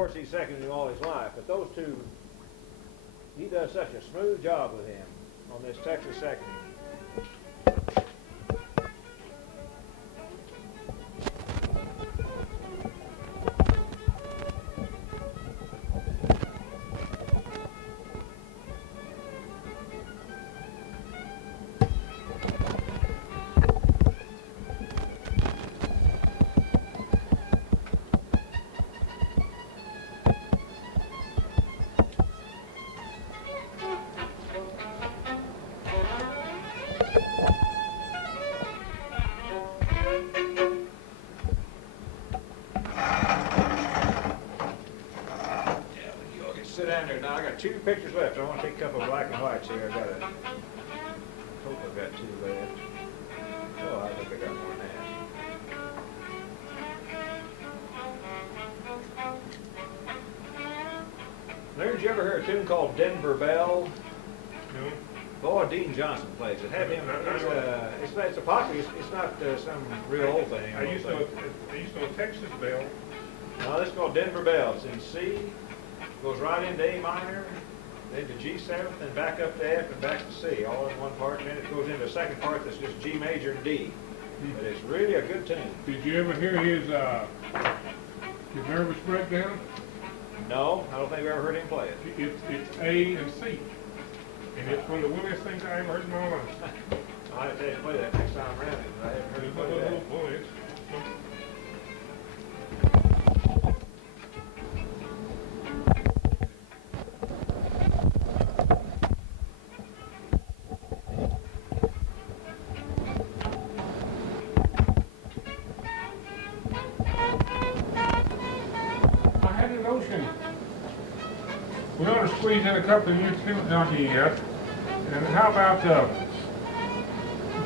course, he's seconded him all his life. But those two, he does such a smooth job with him on this Texas seconding. Now I got 2 pictures left. I want to take a couple of black and whites here. I hope I've got 2 left. Oh, I think I got more than that. Leonard, did you ever hear a tune called Denver Bell? No. Boy, Dean Johnson plays it. Have him. It's a popular. It's not some real old thing. I used to know Texas Bell. No, this is called Denver Bell. It's in C. Goes right into A minor, then to G7, then back up to F, and back to C, all in one part, and then it goes into a second part that's just G major and D. But it's really a good tune. Did you ever hear his nervous breakdown? No, I don't think I've ever heard him play it. It's A and C, and it's one of the williest things I ever heard in my life. I'll have to play that next time around, but I haven't heard him play that. We ought to squeeze in a couple of new tunes on here. And how about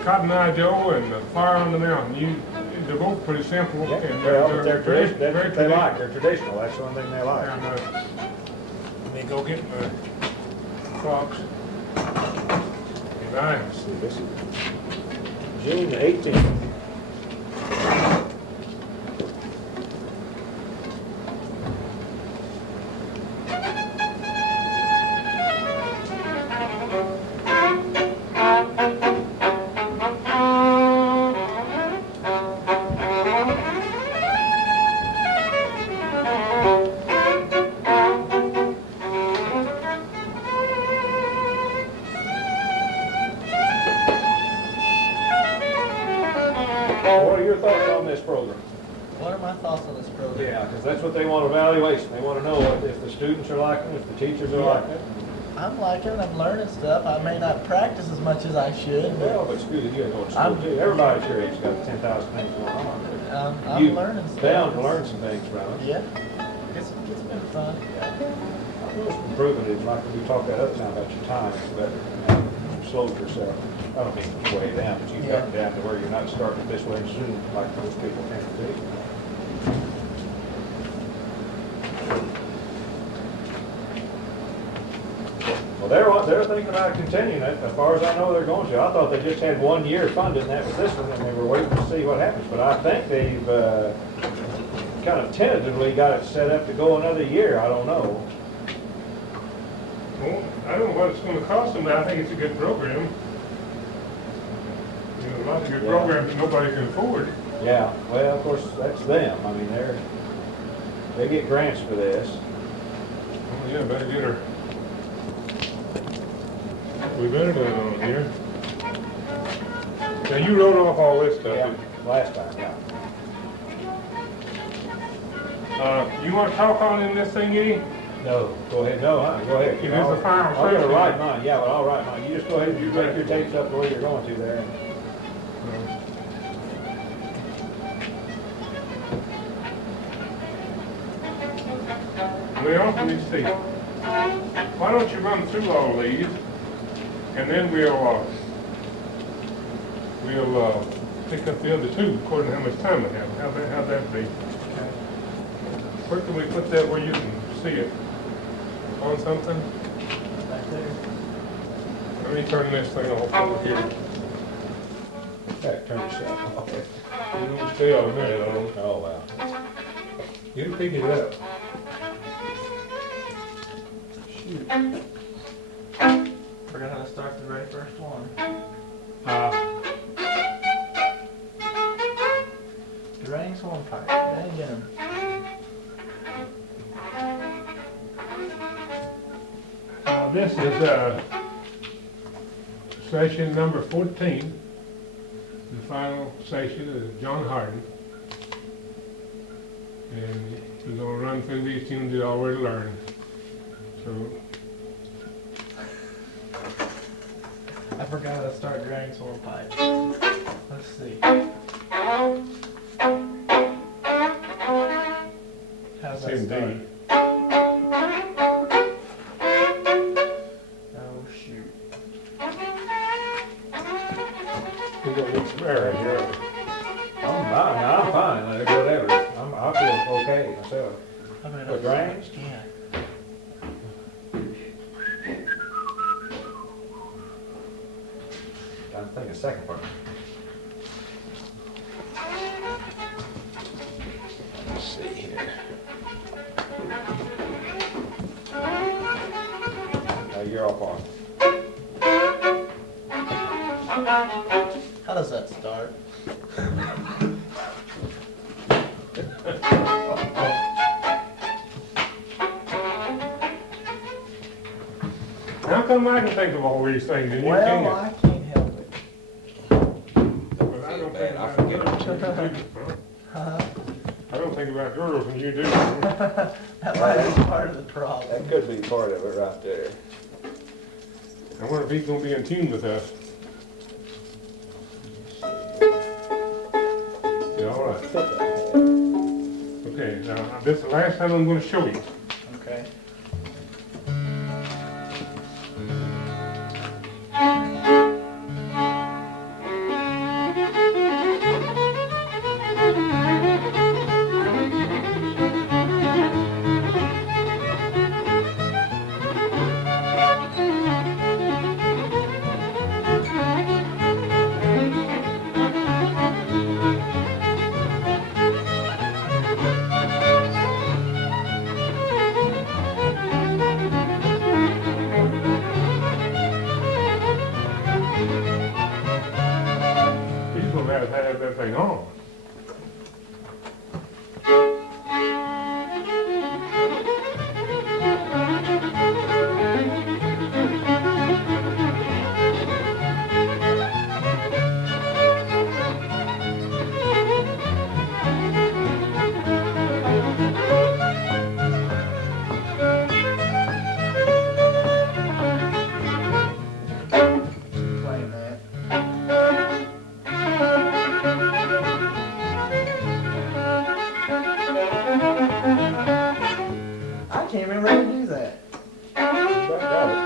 Cotton Eye Joe and Fire on the Mountain? They're both pretty simple. Yeah, and they're traditional. That's what they like. They're traditional. That's the one thing they like. And let me go get my clocks. And let's see, this is June 18th. That's what they want evaluation. They want to know if the students are liking it, if the teachers are liking it. I'm liking it. I'm learning stuff. I may not practice as much as I should. Well, but it's good that you're going to school too. Everybody's your age got 10,000 things going on. I'm learning stuff. Bound to learn some things from it. Yeah. It's been fun. Most improvement is like when you talked that other time about your time. It's better. You slowed yourself. I don't mean to way down, but you've gotten down to where you're not starting this way soon like most people tend to do. Well, they're thinking about continuing it. As far as I know, they're going to. I thought they just had 1 year funded, and that was this one, and they were waiting to see what happens. But I think they've kind of tentatively got it set up to go another year. I don't know. Well, I don't know what it's going to cost them, but I think it's a good program. You know, lots of good programs that nobody can afford. Yeah, well, of course, that's them. I mean, they get grants for this. Oh, yeah, better get her. We better do it on here. Now, you wrote off all this stuff. Yeah, last time, yeah. You want to talk on in this thing, Eddie? No, go ahead. No, go ahead. It is the final I'm going to write mine. Yeah, well, I'll write mine. You just go ahead and you break your tapes up the way you're going to there. Well, let me see. Why don't you run through all these, and then we'll pick up the other 2 according to how much time we have. How'd that be? Where can we put that where you can see it? On something? Back there. Let me turn this thing off over here. Okay, turn yourself off. You don't stay all minute on. Oh, wow. You pick it up. shoot. Forgot how to start the very first one. Durangue's Hornpipe. Dang it. This is session number 14, the final session of John Hardin. And we're going to run through these tunes you already learned. So, I forgot how to start Durangue's Hornpipe. Let's see. How's that same start? thing. Oh shoot. We're gonna need some air right here. I'm fine, like, whatever. I feel okay myself. I'm gonna With Durangue's? Yeah. Trying to think of second part. Let's see here. You're off on. How does that start? How come I can think of all these things and you Well, can't? I can't help it. But I don't think about girls and you do. Huh? I don't think about girls and you do. That might be part of the problem. That could be part of it right there. I wonder if he's going to be in tune with us. Yeah, all right. Okay, now this is the last time I'm going to show you. Okay. He's going to have that thing on. Playing that. I can't remember how to do that. Got it.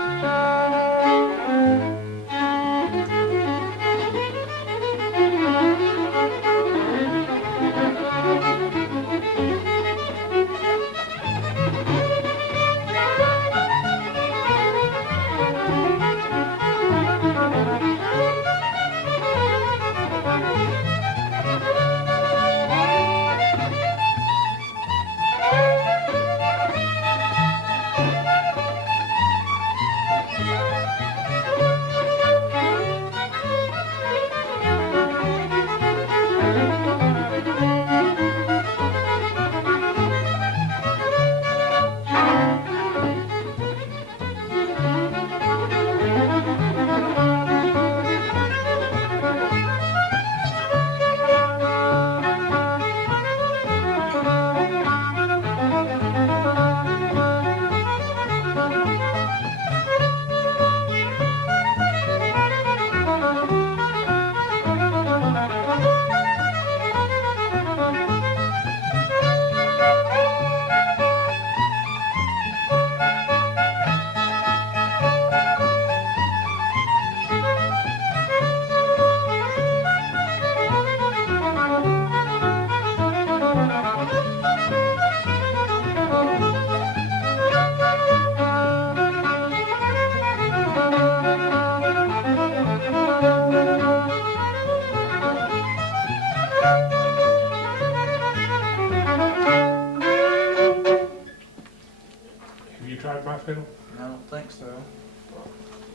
Have you tried my fiddle? No. think so.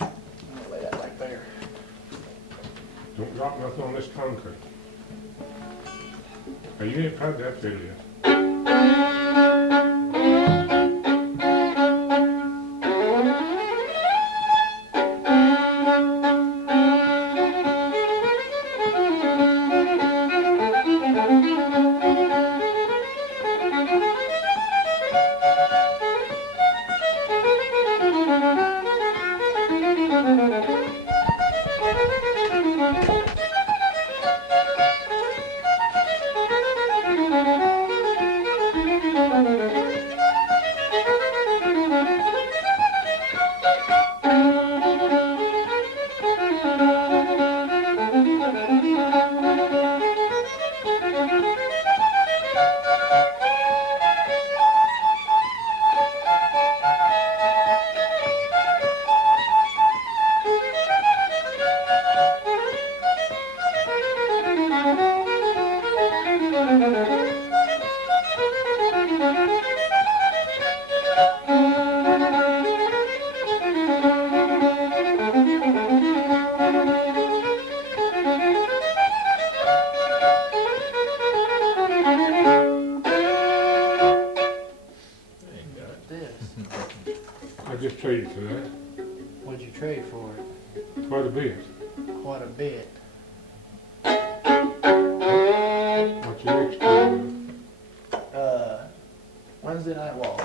I'm gonna lay that back there. Don't drop nothing on this concrete. Now, you ain't tried that fiddle yet. I just traded for that. What'd you trade for it? Quite a bit. Quite a bit. What's your next one? Wednesday Night Waltz.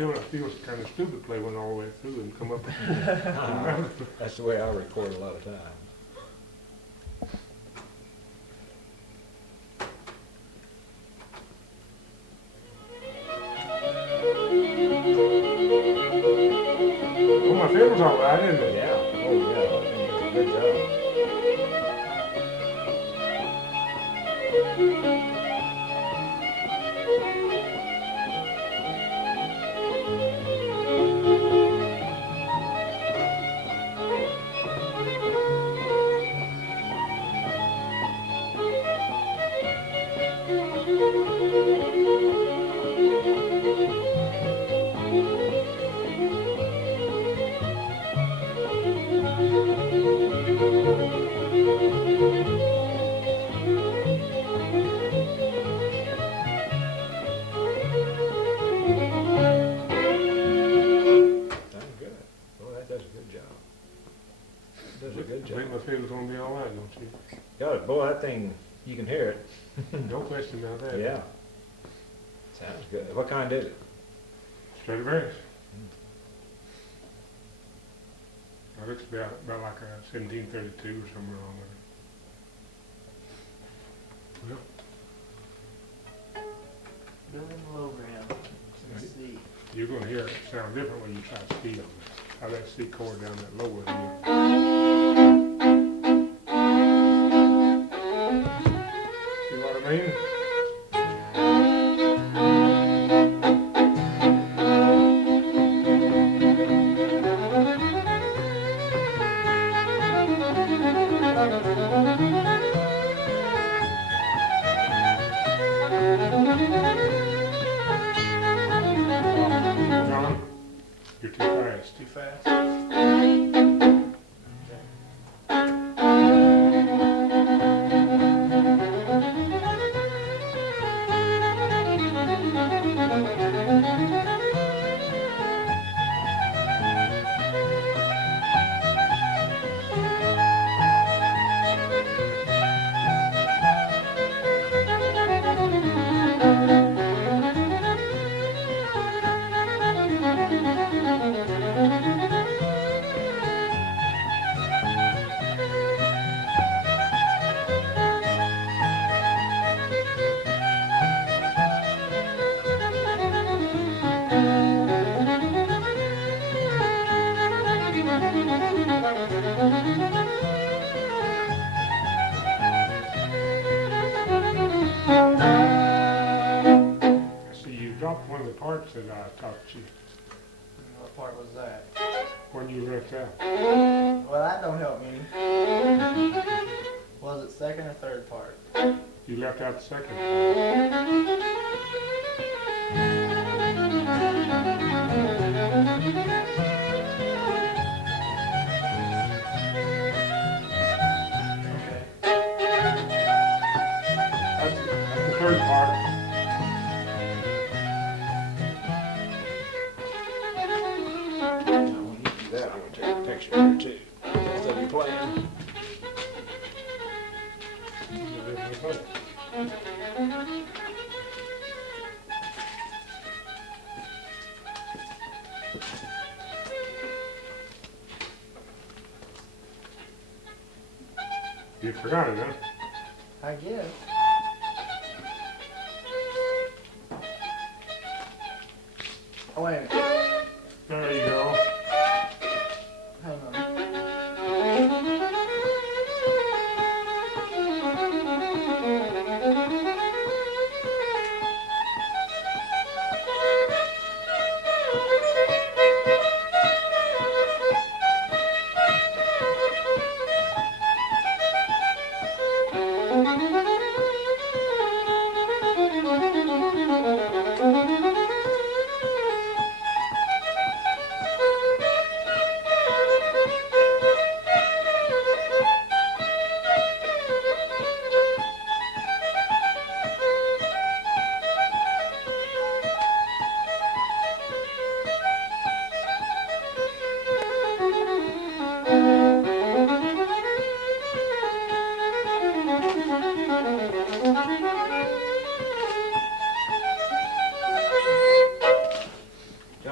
feeling it feels kind of stupid to play one all the way through and come up. That's the way I record a lot of times. Well, my fiddle's all right, isn't it? Yeah, oh yeah, I think that's a good job. Boy, that thing, you can hear it. No question about that. Yeah. Sounds good. What kind is it? Stradivarius. It looks about like a 1732 or somewhere along there. Well, Durangue Lowground. Let's see. you're going to hear it sound different when you try to speed on it. How that C chord down that lower here. See what I mean? John, you're too fast. Too fast. One of the parts that I taught you. What part was that? When you left out. Well, that don't help me. Was it second or third part? You left out the second. Okay. That's the third part. That I'm gonna take a picture here too. So you playing? You forgot it, huh? I guess. Oh, wait a minute. There you go. Hang on.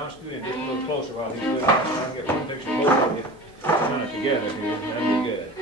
I'll scoot in just a little closer while he's doing it. I can get one picture of both of you kind of together here. That'd be good.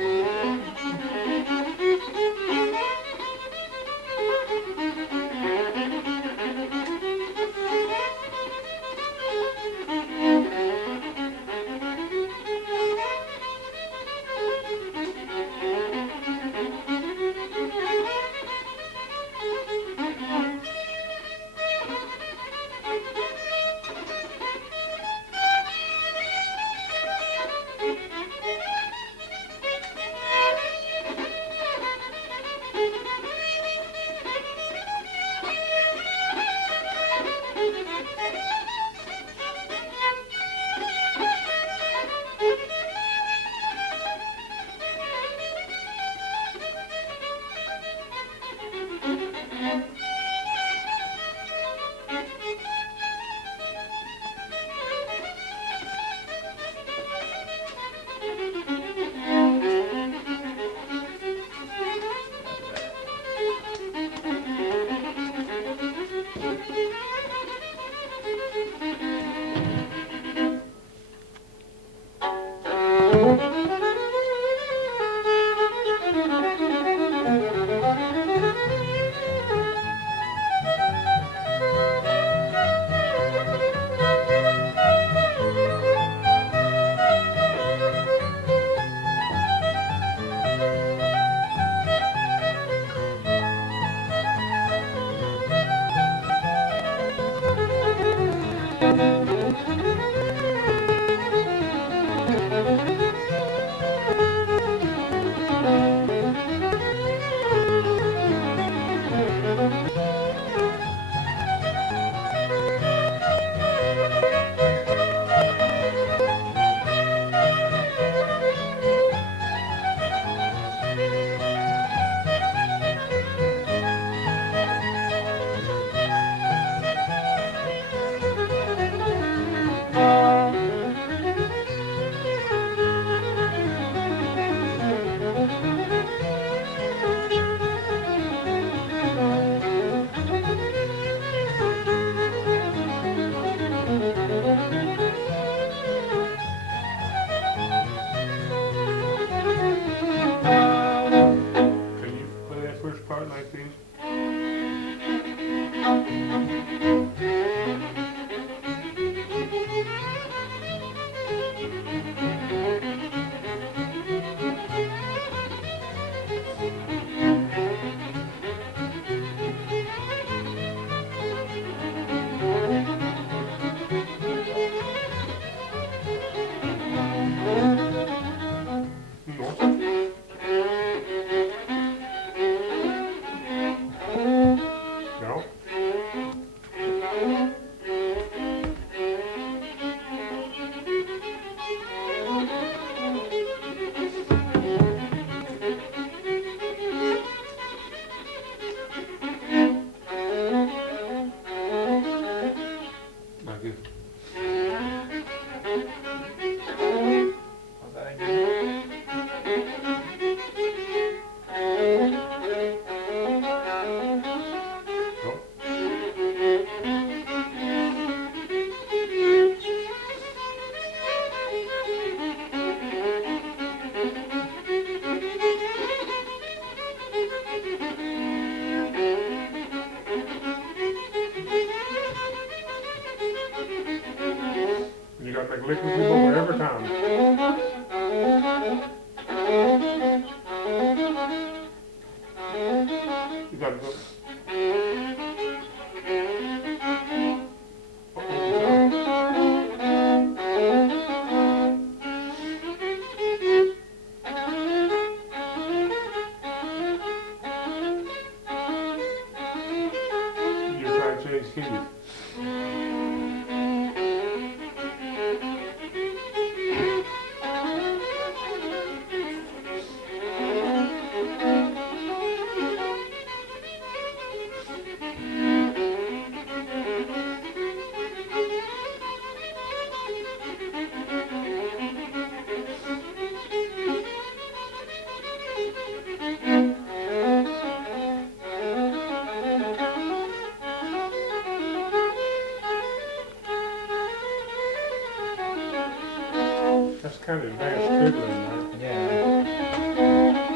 That's kind of advanced fiddling, right? Yeah.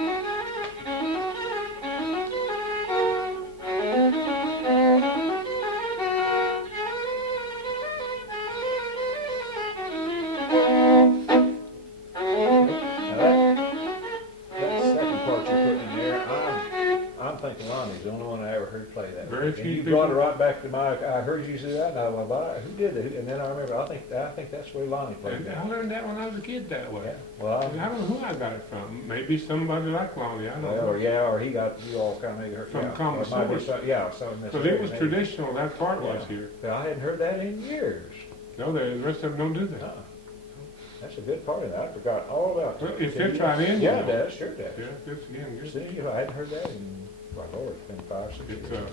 That second part you're putting in there, I'm thinking Lonnie's the only one I ever heard play that. Very And few you brought it people- right back to I heard you say that, and I was like, who did that? And then I remember, I think that's where Lonnie played And I that. learned that when I was a kid that way. Yeah, well, I don't know who I got it from. Maybe somebody like Lonnie, I don't know. or he got, you all kind of maybe heard. From yeah, common or it might be source. some- Yeah, something that's. But it was maybe. traditional, that part was Yeah. here. Yeah, I hadn't heard that in years. No, the rest of them don't do that. Uh-uh. That's a good part of that, I forgot all about Well, that. it fits right in, Yeah, you it know. does, sure it does. Yeah, it's again, good. See, I hadn't heard that in, like, Lord, it's been 5, 6 It's, years.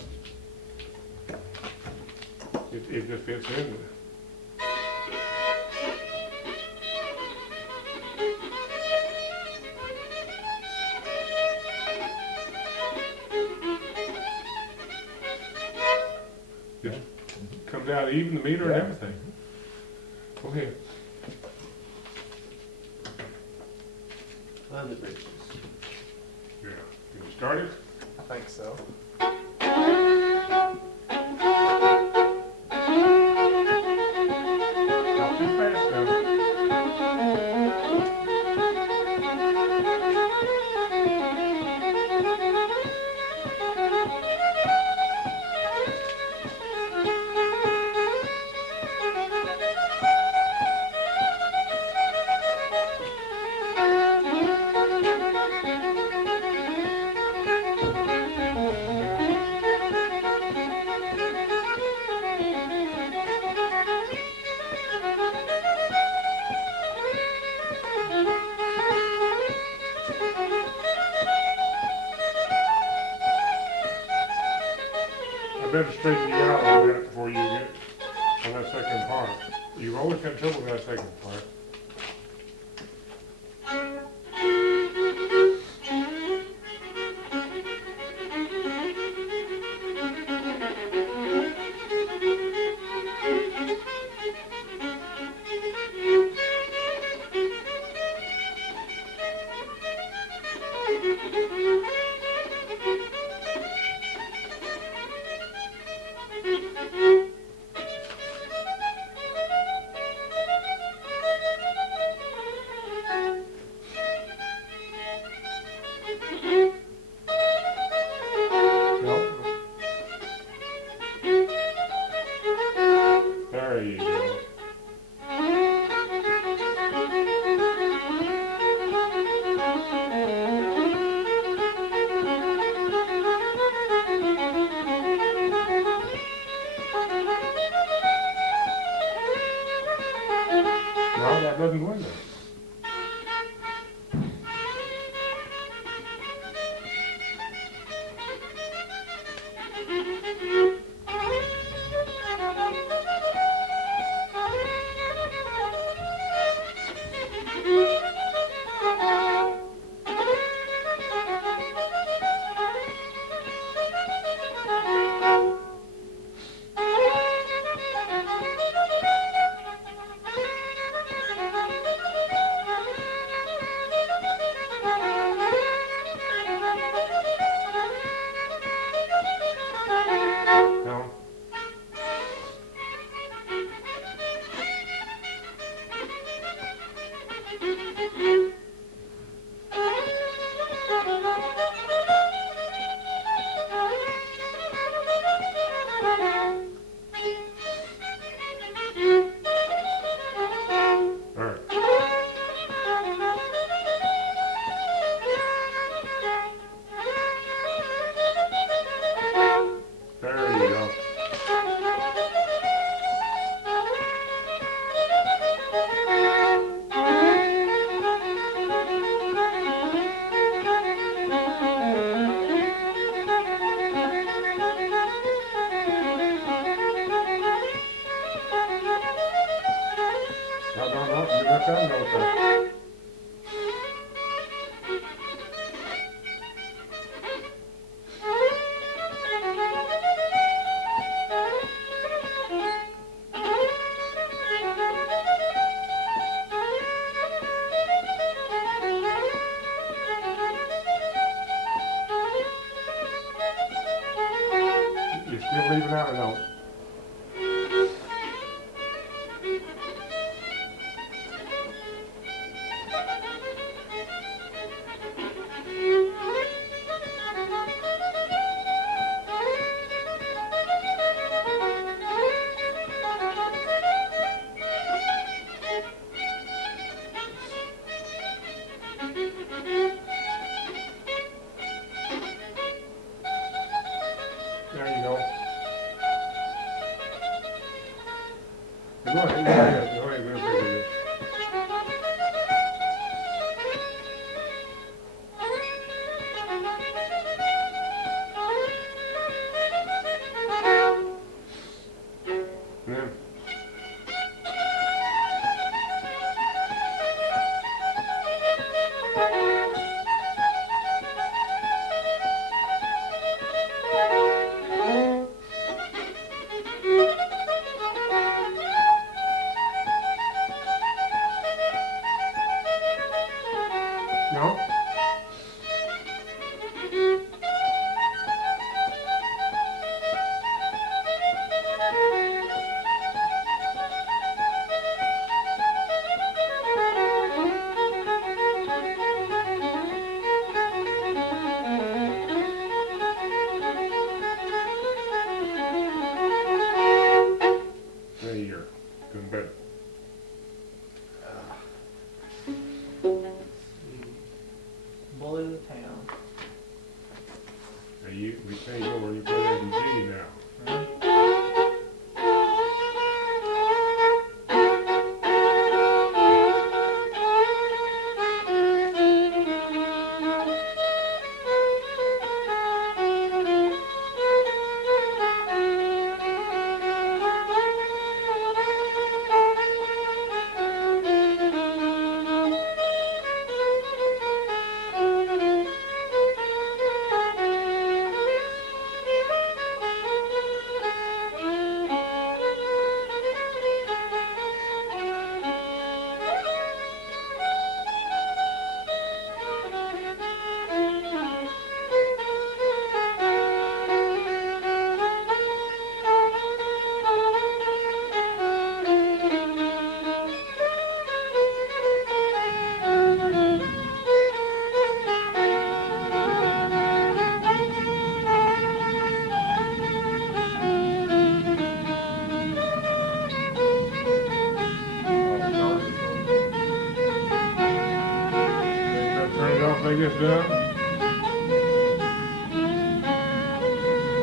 it just fits in with it. Just comes out even the meter and Yeah. everything. Go ahead. Love the Britches. Yeah. Can you start it? I think so. Not too fast now. I better straighten you out a little bit before you get on that second part. You've always got trouble with that second part. No? There you go. No, that doesn't win it. No? All right. There you go. No, you let that note there. apparently don't. There you go. Go ahead, go ahead, go ahead. Yeah. No? There you go. Doing better. Bullet of the town. Now we change over and you put it in G now. Turn it off like this down.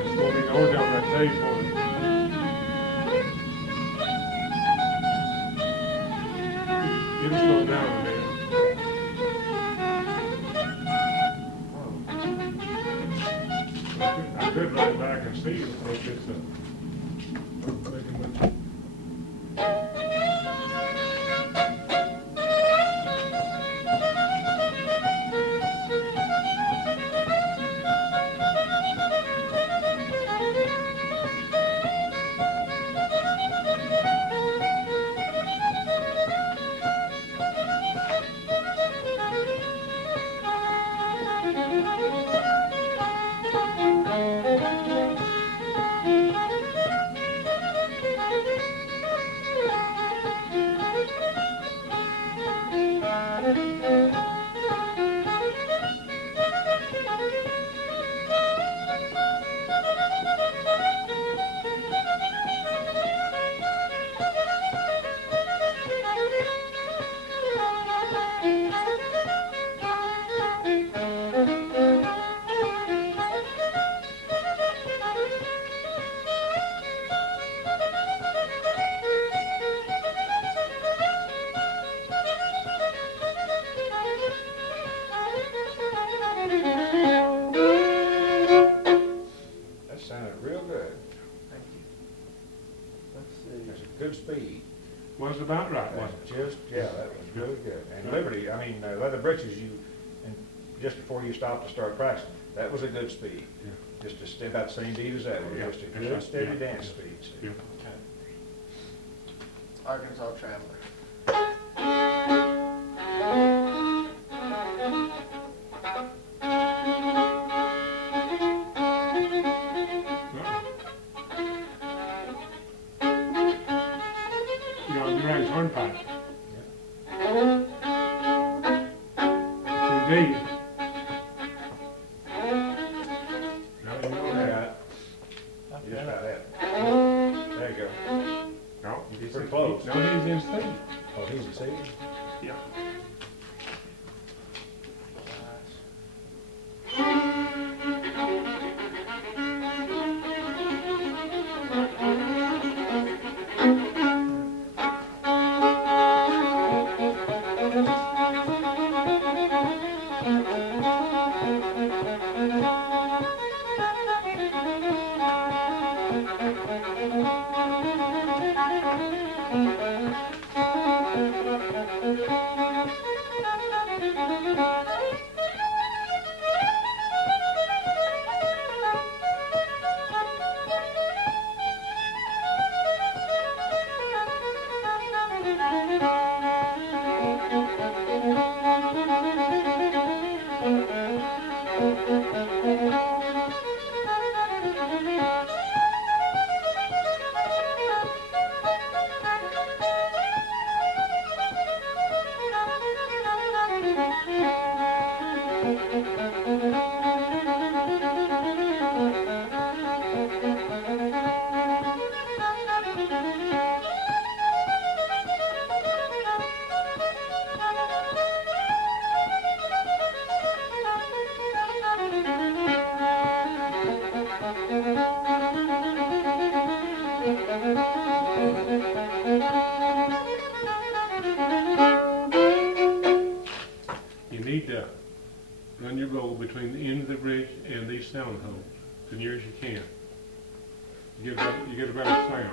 Let's go to the old down that tape for it. It'll slow down a minute. I could run back and see it if it's good speed. Was about right, wasn't it? Just, yeah, that was really good. And Liberty, I mean, Leather Britches, and just before you stopped to start practicing, that was a good speed. Yeah. Just about the same beat as that one, Yeah. just a good, steady dance speed. Yeah. Okay. Arkansas Traveler. Hornpipe. Indeed. No, you know that. You just about that. There you go. No, He's pretty close. No, he's in C. Oh, he's a C? Yeah. You need to run your bow between the end of the bridge and these sound holes as near as you can. You get a better sound.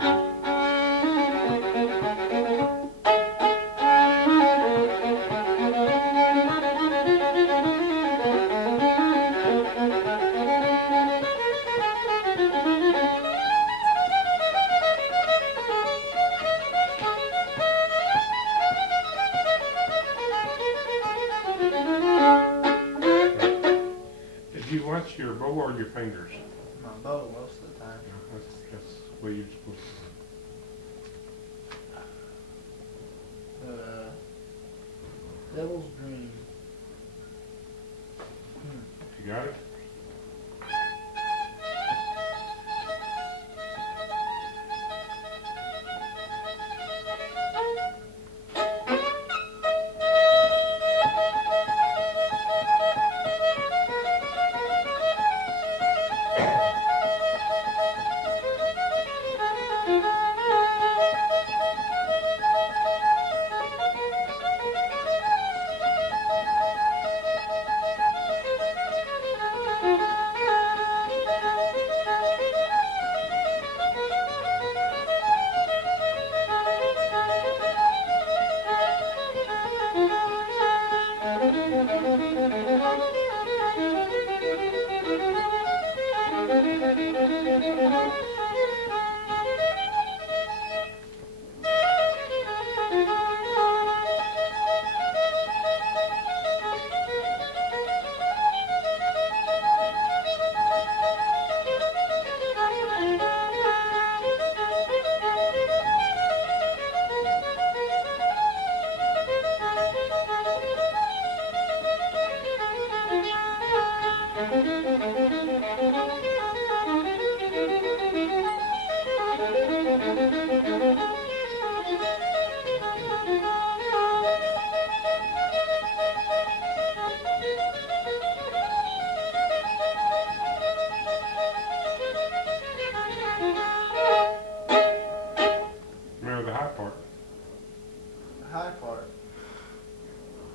Did you watch your bow or your fingers? My bow most of the time. That's the way you're supposed to. Devil's Dream. You got it? Remember the high part. The high part.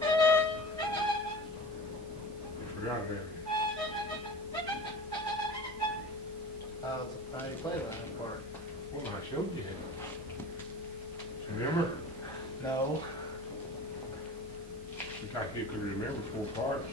You forgot it. How do you play the high part? Well, I showed you. Remember? No. In fact, you could remember 4 parts.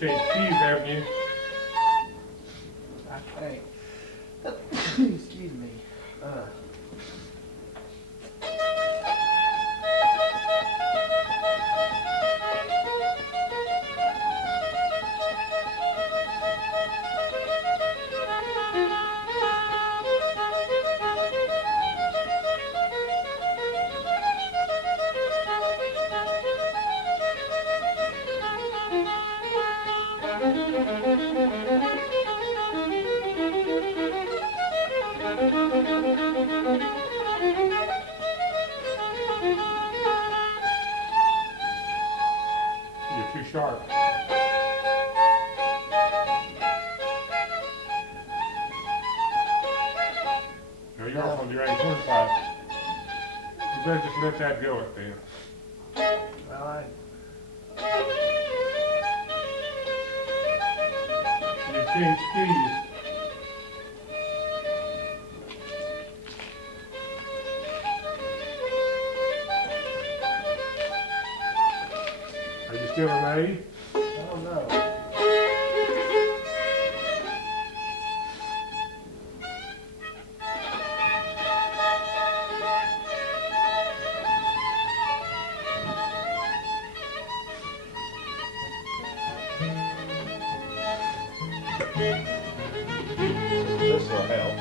You've changed keys, haven't you? I think. Excuse me. You're too sharp. No, you're off on your own Hornpipe. You better just let that go at then. Well, You've changed keys. Are you still an A? I don't know. This will help.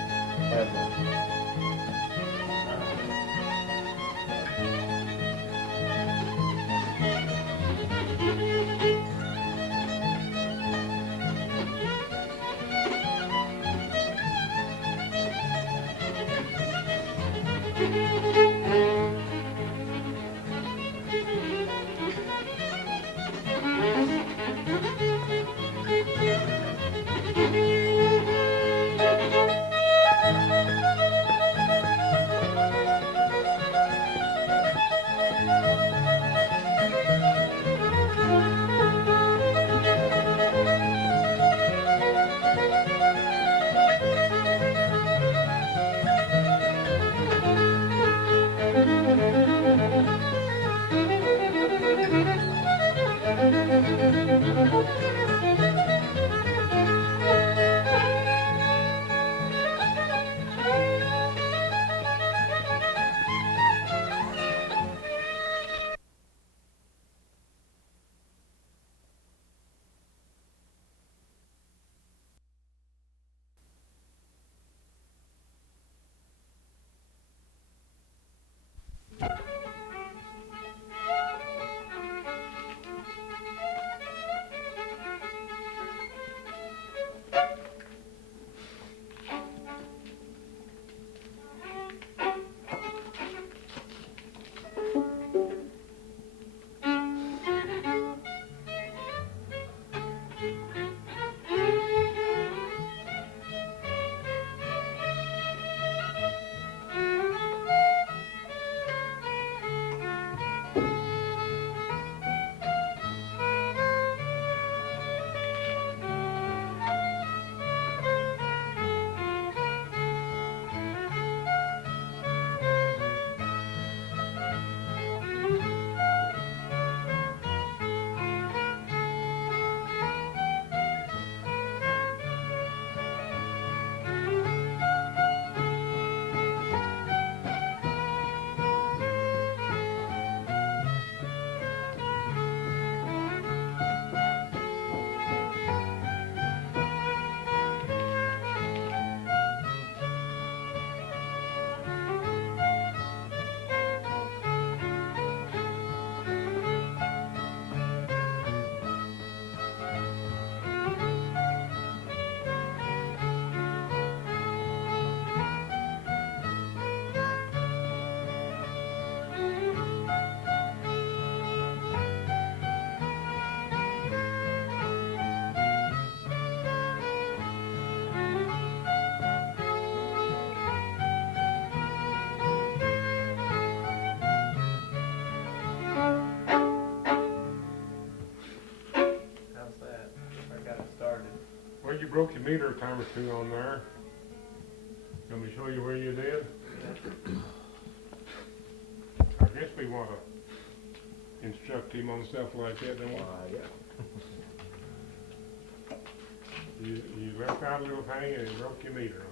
You broke your meter a time or two on there. Let me show you where you did. I guess we want to instruct him on stuff like that, don't we? Yeah. You left out a little hang and it broke your meter.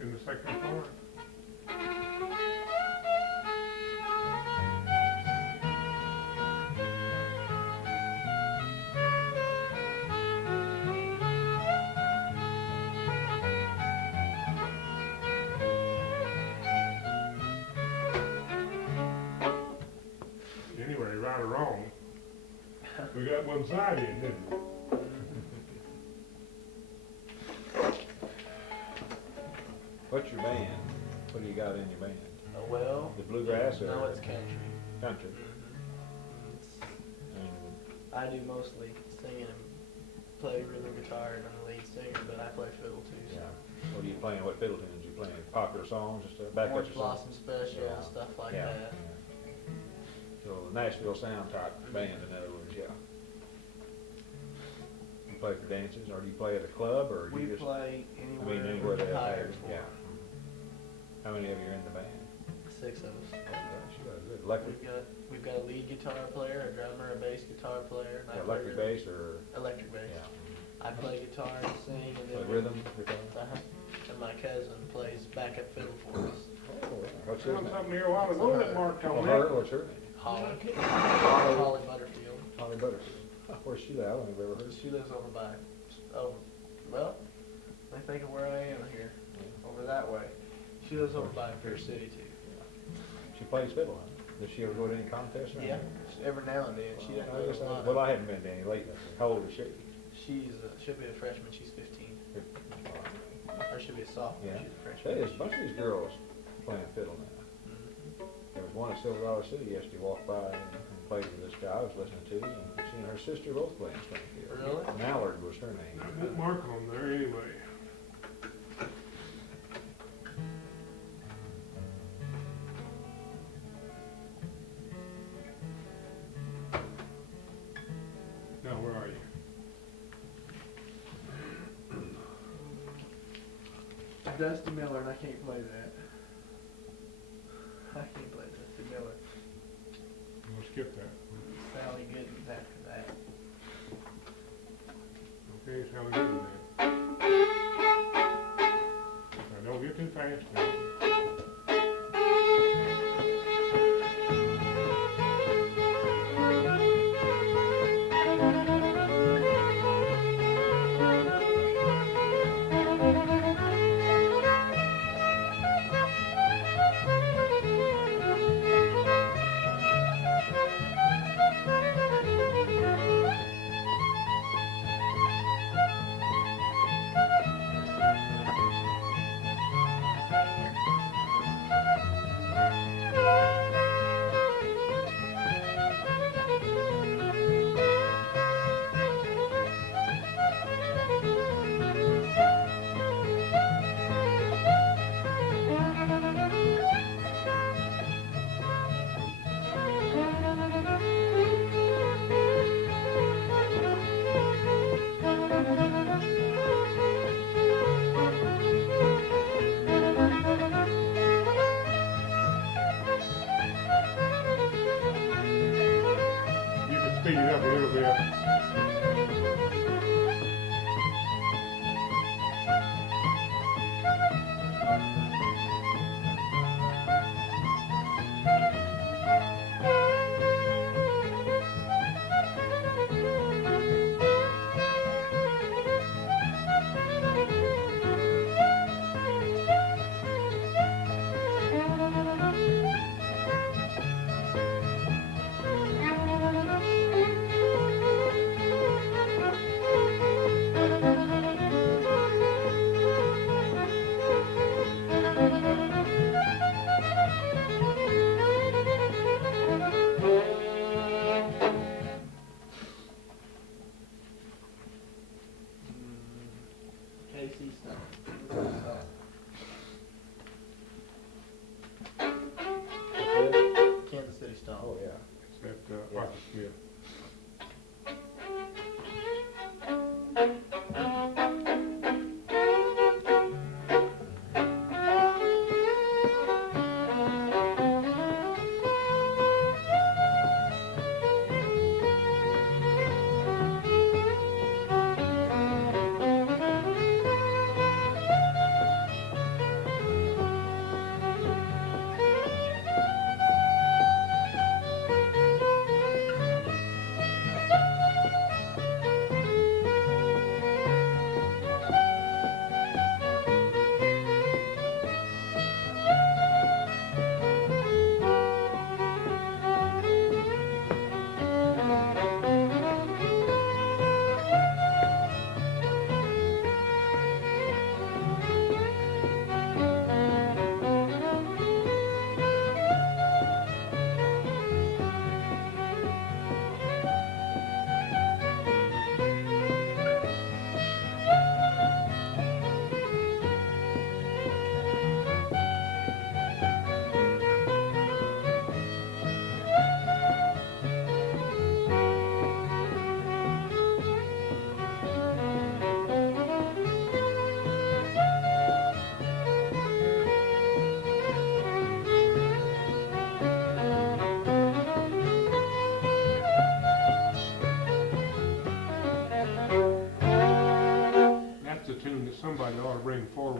In the second part. Anyway, right or wrong, we got one side in, didn't we? What's your band? What do you got in your band? Well, The bluegrass or? no, it's country. Country. I do mostly singing and play rhythm guitar, and I'm the lead singer, but I play fiddle too. So. Yeah. What are you playing? What fiddle tunes are you playing? Popular songs and stuff? Backup Orange songs? Blossom Special, Yeah. stuff like Yeah, that. yeah. So the Nashville sound type band, in other words, yeah. You play for dances, or do you play at a club, or do We you just? play anywhere, Anywhere they have hired hired, for. yeah. How many of you are in the band? 6 of us. Oh gosh, you got a good electric, We've got a lead guitar player, a drummer, a bass guitar player, and I play electric rhythm. bass or? Electric bass. Yeah. I play guitar and sing, and Play then rhythm, guitar? and my cousin plays backup fiddle for us. Oh, yeah. What's his Found name? something here a while ago that Mark Oh, told me. her, what's her name? Holly Butterfield. Holly Butterfield. Where's she at? I don't think I've ever heard of her. She lives over by, well, let me think of where I am here. Over that way. She lives over by Pierce City too. She plays fiddle, huh? Does she ever go to any contests or Yeah, anything? every now and then. She doesn't I go guess to a lot. well, I haven't been to any lately. How old is she? She'll be a freshman. She's 15. Or she'll be a sophomore. Yeah. She's a Say, freshman. there's a bunch of these girls playing fiddle now. Mhm. There was one at Silver Dollar City yesterday, walked by and played with this guy I was listening to, and she and her sister both playing Springfield. Really? Mallard was her name. I put Mark on there anyway. Now, where are you? Dusty Miller, and I can't play that. I can't play Dusty Miller. We'll skip that. Sally Goodin's after that. Okay, it's how we do that. Now, don't get too fast now.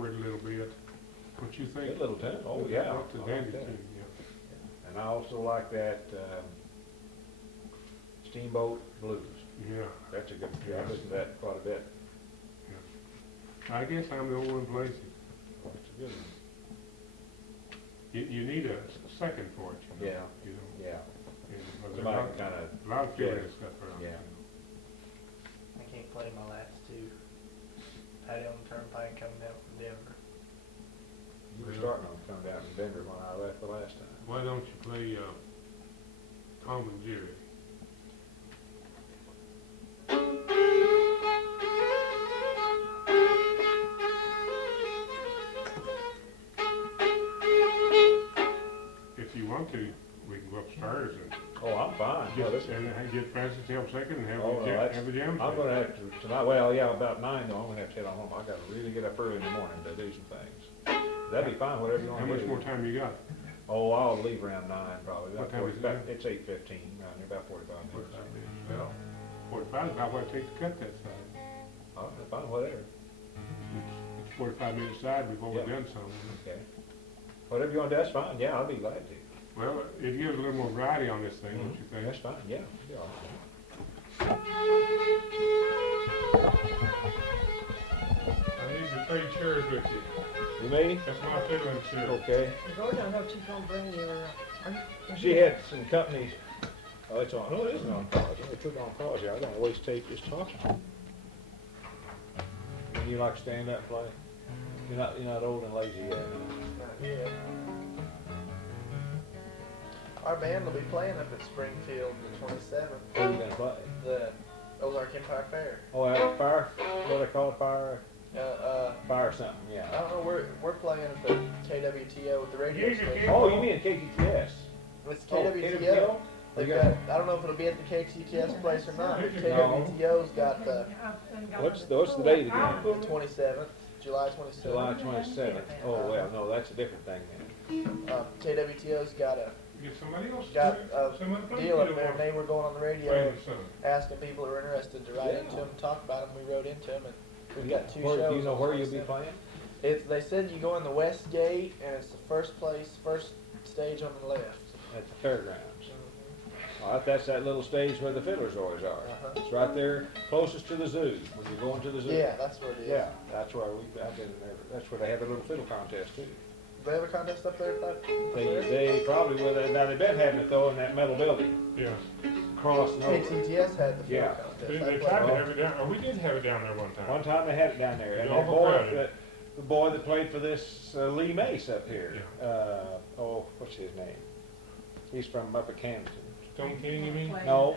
it a little bit. What you think? Good little tune, oh, yeah. That's a I like dandy that. tune, yeah. And I also like that, Steamboat Blues. Yeah. That's a good, I listen to that quite a bit. I guess I'm the only one plays it. It's a good one. You need a second for it, you know. Yeah. You know. Yeah. And there's Somebody a lot- can kinda, a lot of figuring yeah. stuff around. Yeah. I can't play my last two. Patty on the Turnpike coming down from Denver. you were starting on coming down from Denver when I left the last time. Why don't you play Tom and Jerry? If you want to, we can go upstairs and Oh, I'm fine. get, Well, this- get Francis to help second and have, Oh, no, that's- have a jam I'm session. gonna have to, tonight, well, yeah, about 9 though, I'm gonna have to head on home. I gotta really get up early in the morning to do some things. That'd be fine, whatever you How wanna do. much more time you got? Oh, I'll leave around 9 probably. What About time 40 is it about- now? It's 8:15, around here, about 45 minutes. 45 minutes. Well, 45 is about what it takes to cut that side. Oh, fine, whatever. It's 45 minutes side, we've only Yeah. done some. Okay. Whatever you wanna do, that's fine. Yeah, I'll be glad to. Well, it gives a little more variety on this thing, don't you think? That's fine, yeah. Be all right. I need to trade chairs with you. You me? That's my fiddling chair. Okay. Gordon, I know she's gonna bring your, She had some companies, oh, it's on, no, it isn't on pause. They put it on pause here. I don't waste tape just talking. And you like stand up play? You're not old and lazy yet. Yeah. Our band will be playing up at Springfield the 27th, Who are you gonna play? the Ozark Empire Fair. Oh, out fire, what do they call it, fire something, I yeah. don't know, we're playing at the KWTO with the radio station. Oh, you mean KTTS? It's Oh, KWTO. Oh, They've you got, I don't know if it'll be at the KTTS place or not, but No. KWTO's got the What's the date again? 27th, July 27th. July 27th. Oh, well, no, that's a different thing then. KWTO's got a Get somebody else. got Someone a from deal up Fiddle there, and they were going on the radio Friend or son. asking people who were interested to write Yeah. into them, talk about them. We wrote into them, and we've got two Where- shows. Do you know on where you'll be 27th. playing? It's, they said you go in the west gate, and it's the first stage on the left. At the fairgrounds. All right, that's that little stage where the fiddlers always are. Uh-huh. It's right there, closest to the zoo, when you're going to the zoo. Yeah, that's where it is. Yeah, that's where I've been there. That's where they have a little fiddle contest too. Do they have a contest up there? They probably will, now they've been having it though in that metal building, Yeah. crossing over. KTTS had the field Yeah. contest. They I tried to played- have it down, or we did have it down there one time. One time they had it down there, It and was that awful boy, crowded. the boy that played for this, Lee Mace up here, Yeah. oh, what's his name? He's from up at Camden. Stone King, you mean? No,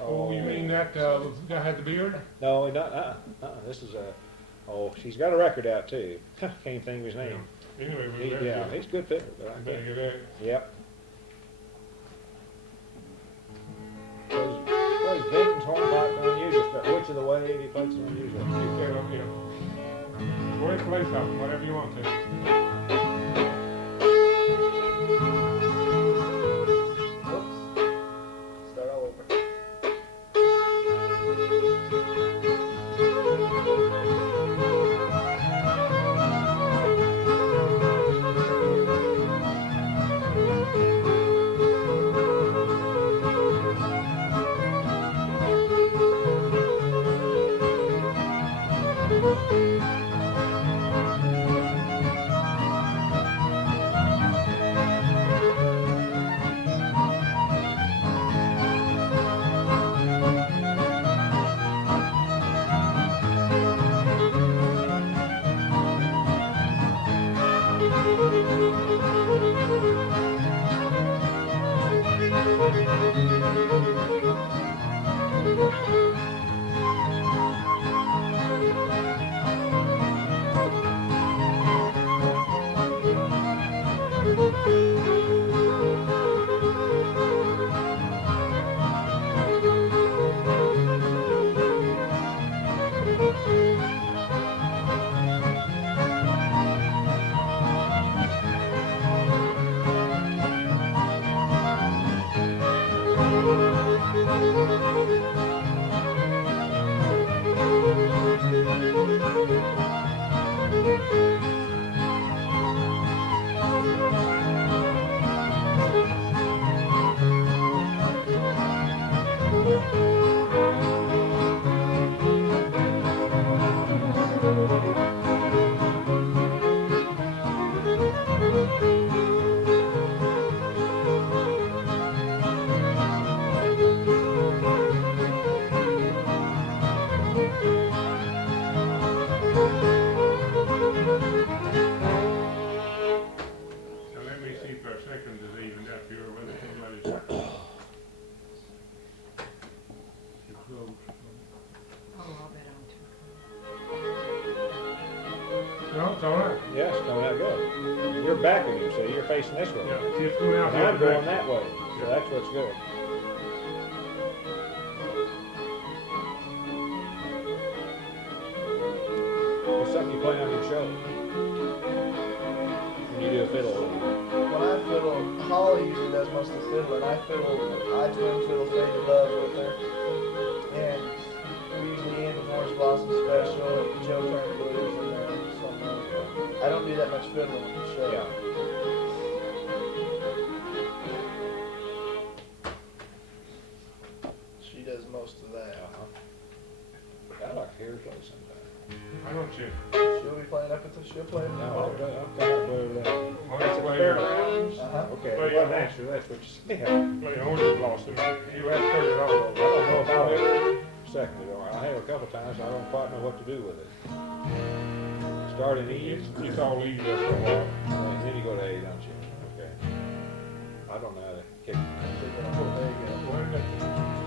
Oh, you mean that guy had the beard? No, not, this is she's got a record out too. Can't even think of his name. Anyway, we better Yeah, get, he's a good fiddler, but I we better can't. get that. Yep. Plays Benton's hornpipe and unusual stuff. Which of the way he plays some unusual. You can, yeah. Go ahead and play something, whatever you want to. Whoops. Start all over. No, it's all right. Yeah, it's coming out good. You're backing him, see, you're facing this way. Yeah, see, it's going out And the I'm other going direction. that way, so that's what's good. What's something you play on your show? When you do a fiddle? When I fiddle, Holly usually does most of the fiddle, and I twin fiddle Fade to Love with her. And we usually end with Orange Blossom Special and Joe Turner Blues and then something. I don't do that much fiddling on the show. Yeah. She does most of that. I like to hear her play sometime. I don't see. She'll be playing up at the, she'll play. No, I'll kind of play with that. Well, That's a play- fairgrounds? Uh-huh. Okay, Play well, your- answer, that's what you say. Play Orange Blossom. You have to turn it all I over. don't know if I'll ever second it, or I have a couple times, I don't quite know what to do with it. Start in E, It's all easy for a while. and then you go to A, don't you? Okay. I don't know how to kick. There you go.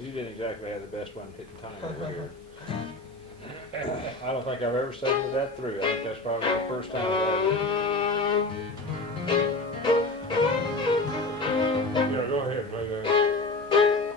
You didn't exactly have the best one hitting time over here. I don't think I've ever seconded that through. I think that's probably the first time I've ever. Yeah, go ahead, play that.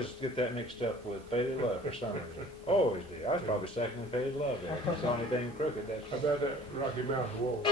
always get that mixed up with Faded Love for some reason. Always did. I was probably second in Faded Love there. If you saw anything crooked, that's How about that Rocky Mountain Wall?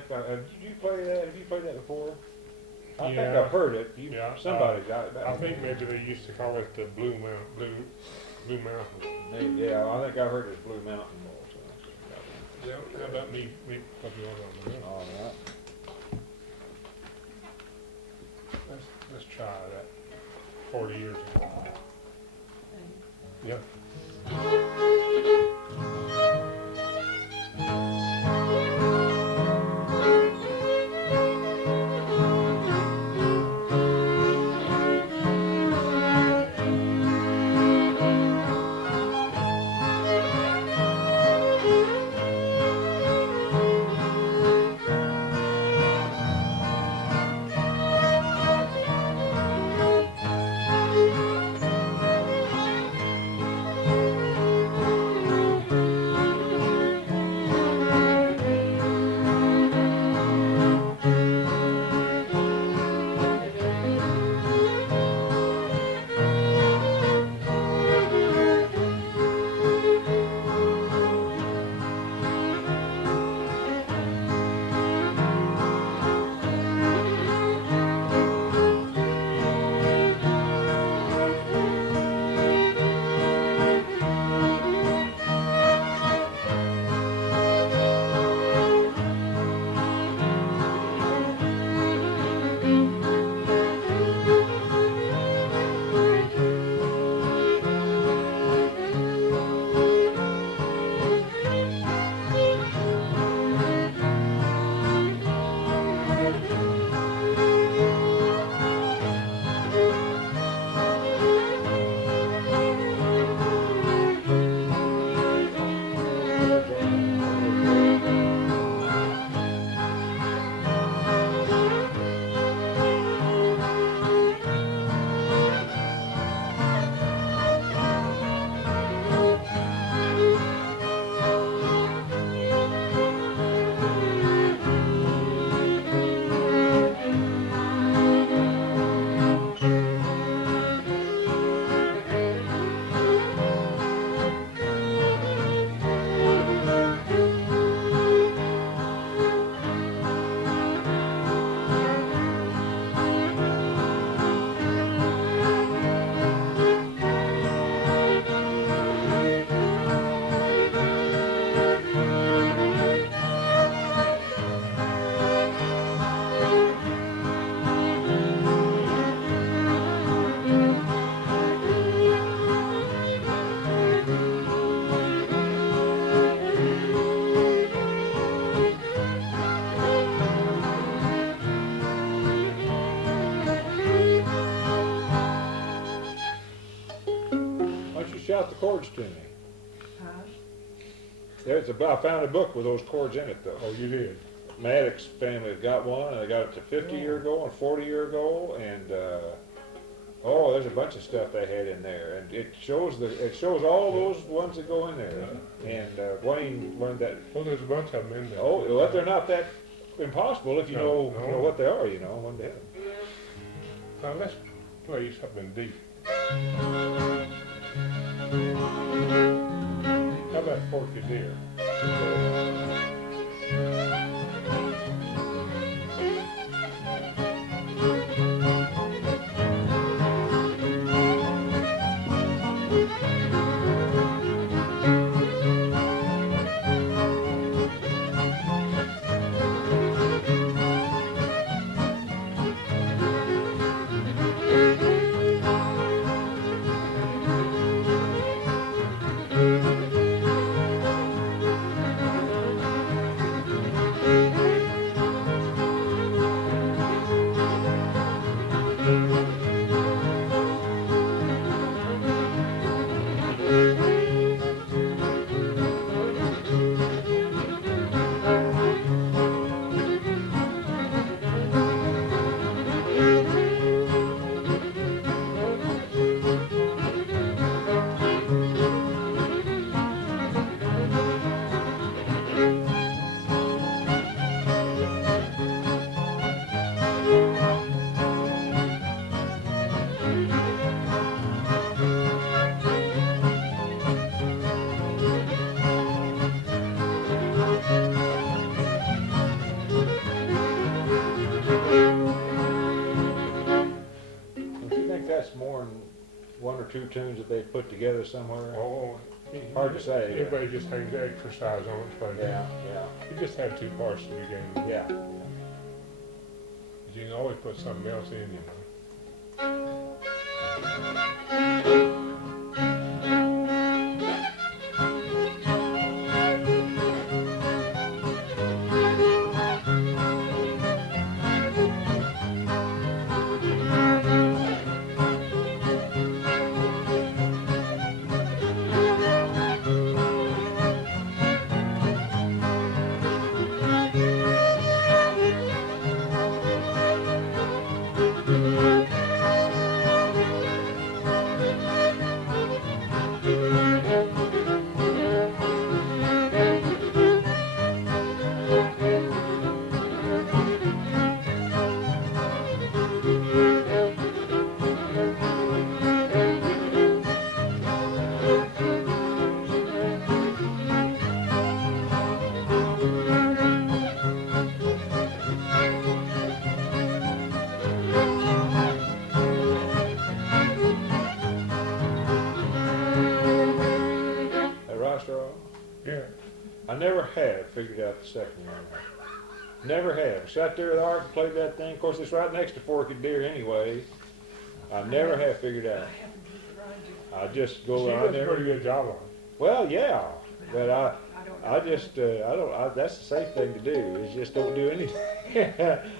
Did you play that? Have you played that before? I think Yeah. I've heard it. Yeah, Somebody got it. I think maybe they used to call it the Blue Mountain. Maybe, yeah, I think I heard it's Blue Mountain. Yeah, how about me put you on that? All right. Let's try that 40 years ago. Yeah. chords to me. Huh? I found a book with those chords in it though. Oh, you did? Maddox family got one, and they got it to 50-year ago and 40-year ago, and there's a bunch of stuff they had in there, and it shows all those ones that go in there. And Wayne learned that. Well, there's a bunch of them in there. Oh, well, they're not that impossible if you No. know what they are. You know when they have them. Now let's play something deep. How about Forky Deer? Two tunes that they put together somewhere. Oh, Hard to say. Everybody just hangs exercise on it, but Yeah. you just have two parts to the game. Yeah. You can always put something else in, you know. I never have figured out the second one. Never have. Sat there at the ark and played that thing. Of course, it's right next to Forky Deer anyway. I never have figured out. I just go. She does a pretty good job on it. Well, yeah, but I don't. That's the safe thing to do. Is just don't do anything.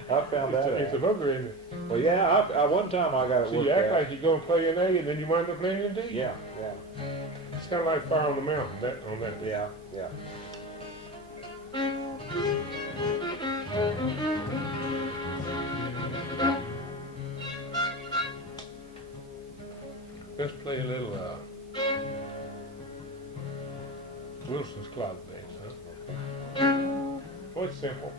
I found that It's a out. booger, isn't it? Well, yeah. I one time I got it So worked you act out. like you're going to play an A and then you wind up playing an D. Yeah. It's kind of like Fire on the Mountain, on that. Yeah. Let's play a little Wilson's Clog dance, huh? Well, it's simple.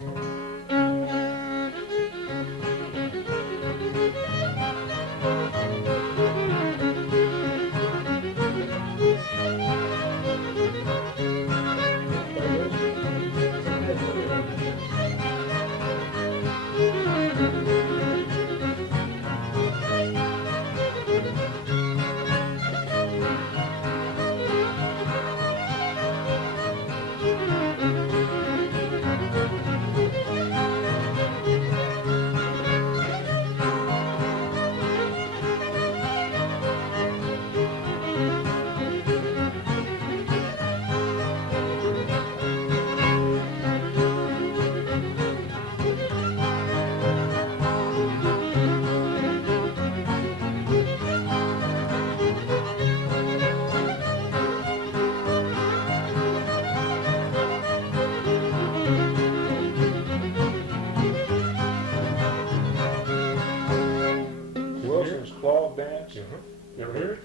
You ever hear it?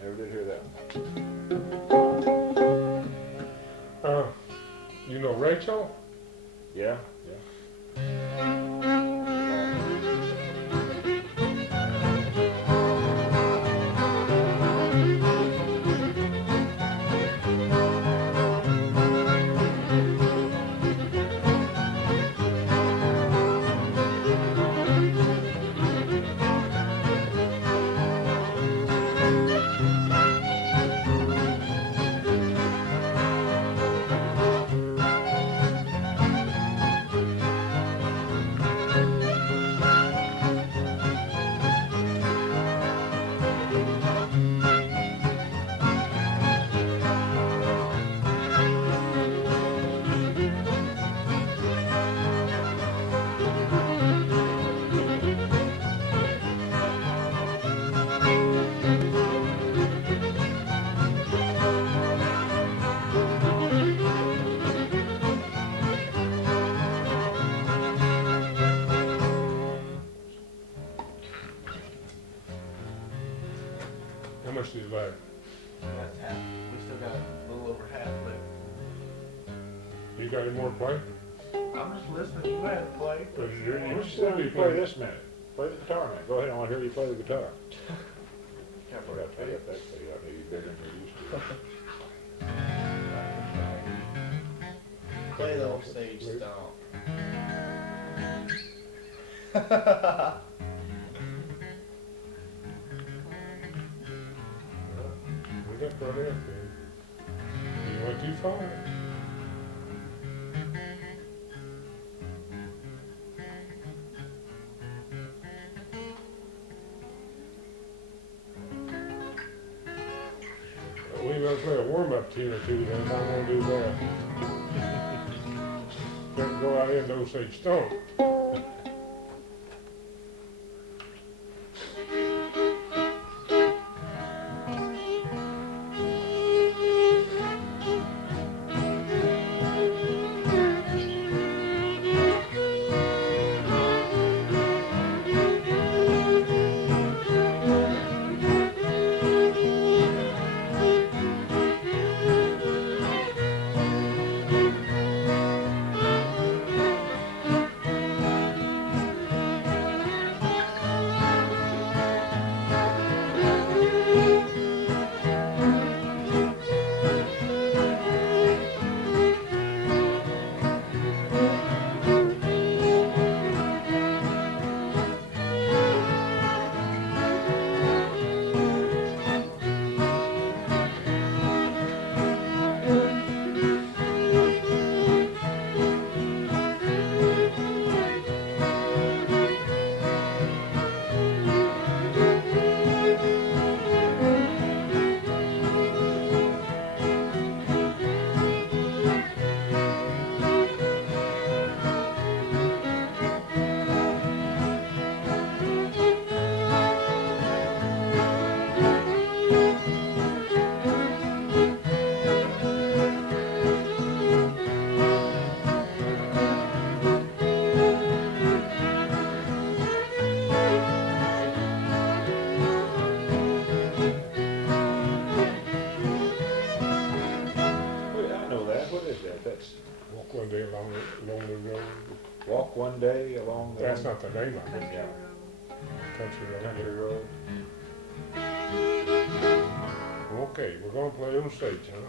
Never did hear that one. You know Rachel? Yeah. How much do you like? That's half. We still got a little over half left. You got any more to play? I'm just listening. You had to play. You should play this minute. Play the guitar, man. Go ahead, I want to hear you play the guitar. Can't I play got that for you. I need you bigger than you used to. Play the Osage Stomp. We got plenty up there. You went too far. We better play a warm-up tune or two, then I won't do that. Better go out into Osage Stomp. Walk one day along the road. Walk one day along the... That's not the name of it. Yeah. Country road. Country road. Okay, we're gonna play on stage, huh?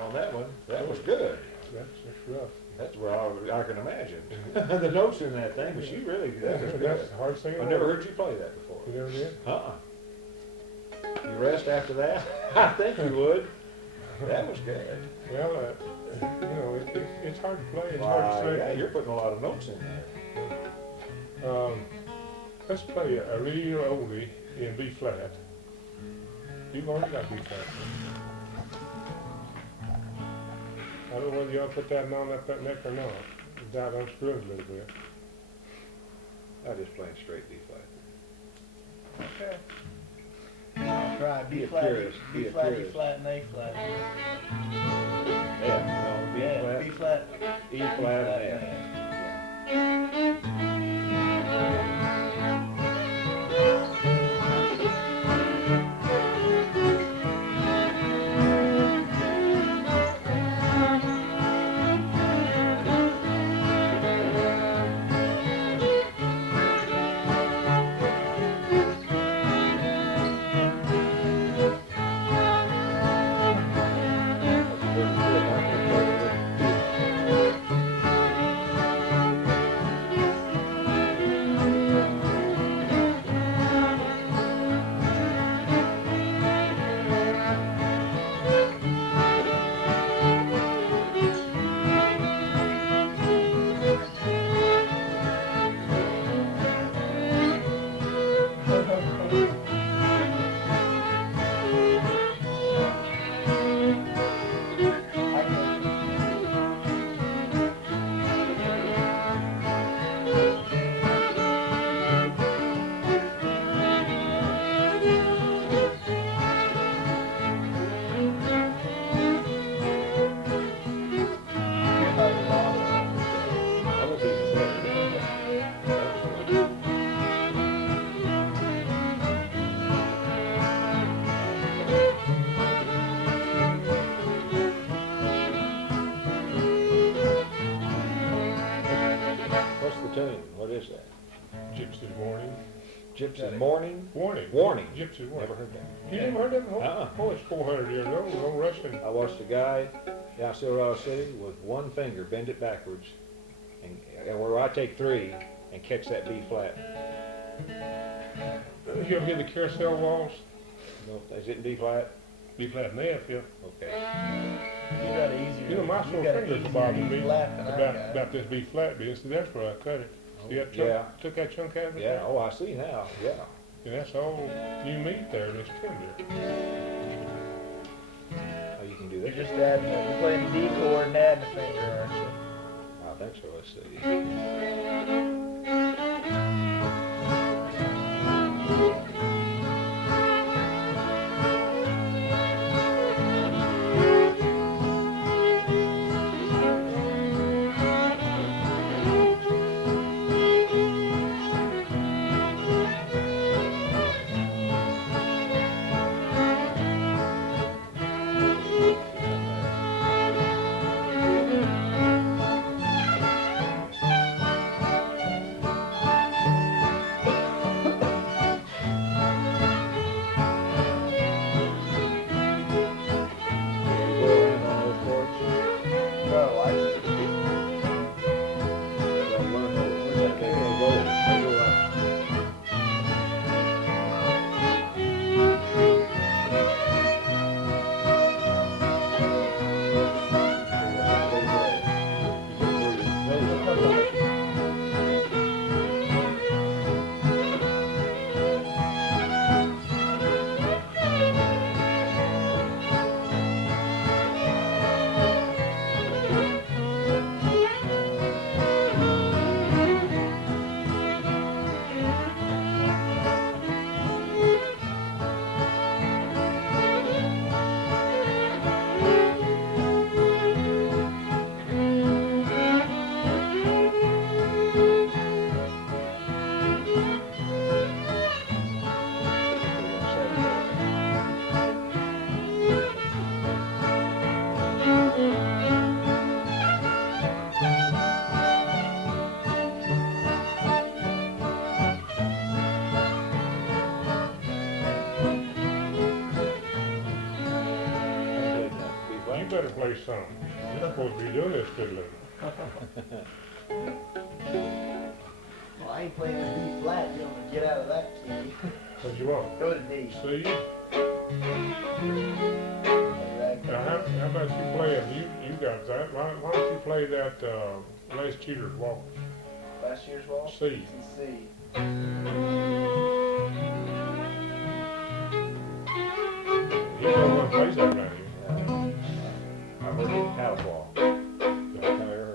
on that one. That was good. That's rough. That's where I can imagine. The notes in that thing, but she really, that was That's good. the hardest thing I never heard you play that before. You never did? You rest after that? I think you would. That was good. Well, you know, it's hard to play. It's Why, hard to yeah, say. you're putting a lot of notes in there. Let's play a real oldie in B flat. You've already got B flat. I don't know whether y'all put that on that neck or not. That unscrews a little bit. I just playing straight B flat. Okay. I'll try Be B a flat, purist, be B a flat, B purist. flat, and A flat. Yeah, no, B Yeah, flat, B flat, E flat, and F. What's the tune? What is that? Gypsy Warning. Gypsy Morning? Warning. Warning. Gypsy Warning. Never heard that. You never heard that before? Uh-uh. Oh, it's 400 years old. Old Russian. I watched a guy down Silverado City with one finger, bend it backwards, and where I take three and catch that B flat. You ever hear the carousel waltz? No, is it in B flat? B flat and F, yeah. Okay. you got it easier. You know, my sore got it fingers easier bothering B me flat than I got. about this B flat business. That's where I cut it. See that chunk? Yeah. Took that chunk out of it? Yeah, oh, I see now, yeah. And that's all new meat there, and it's tender. Oh, you can do You're that? just adding, you're playing D chord and adding a finger, aren't you? I think so, let's see. play some. You're supposed to be doing this fiddling. Well, I ain't playing this D flat, you know, get out of that key. What you want? Go to D. See? Now, Ragtime. how about you play it? You got that. Why don't you play that last cheater's walk? Last year's waltz? C. C. He's the only one who plays that right here. I'm gonna get cowboy. Don't come here.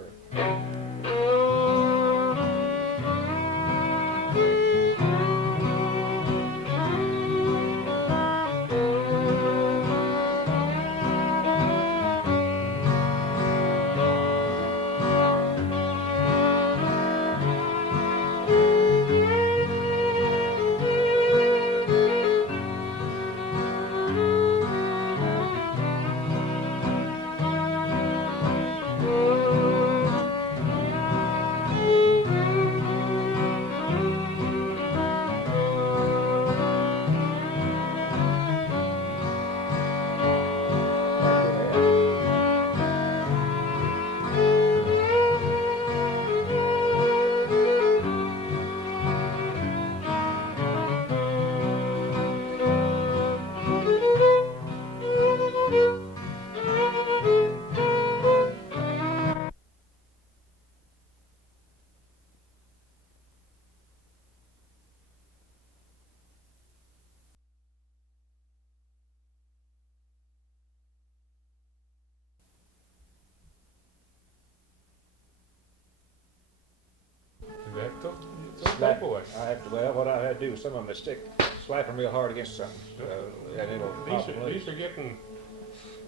That boy. I have to, well, what I had to do is some of them stick, slap them real hard against something, and it'll pop and These loose. are getting,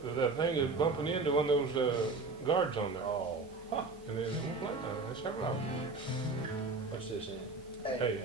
the thing is bumping into one of those guards on there. Oh, huh. And then it won't play. That's several of them. What's this in? Hey.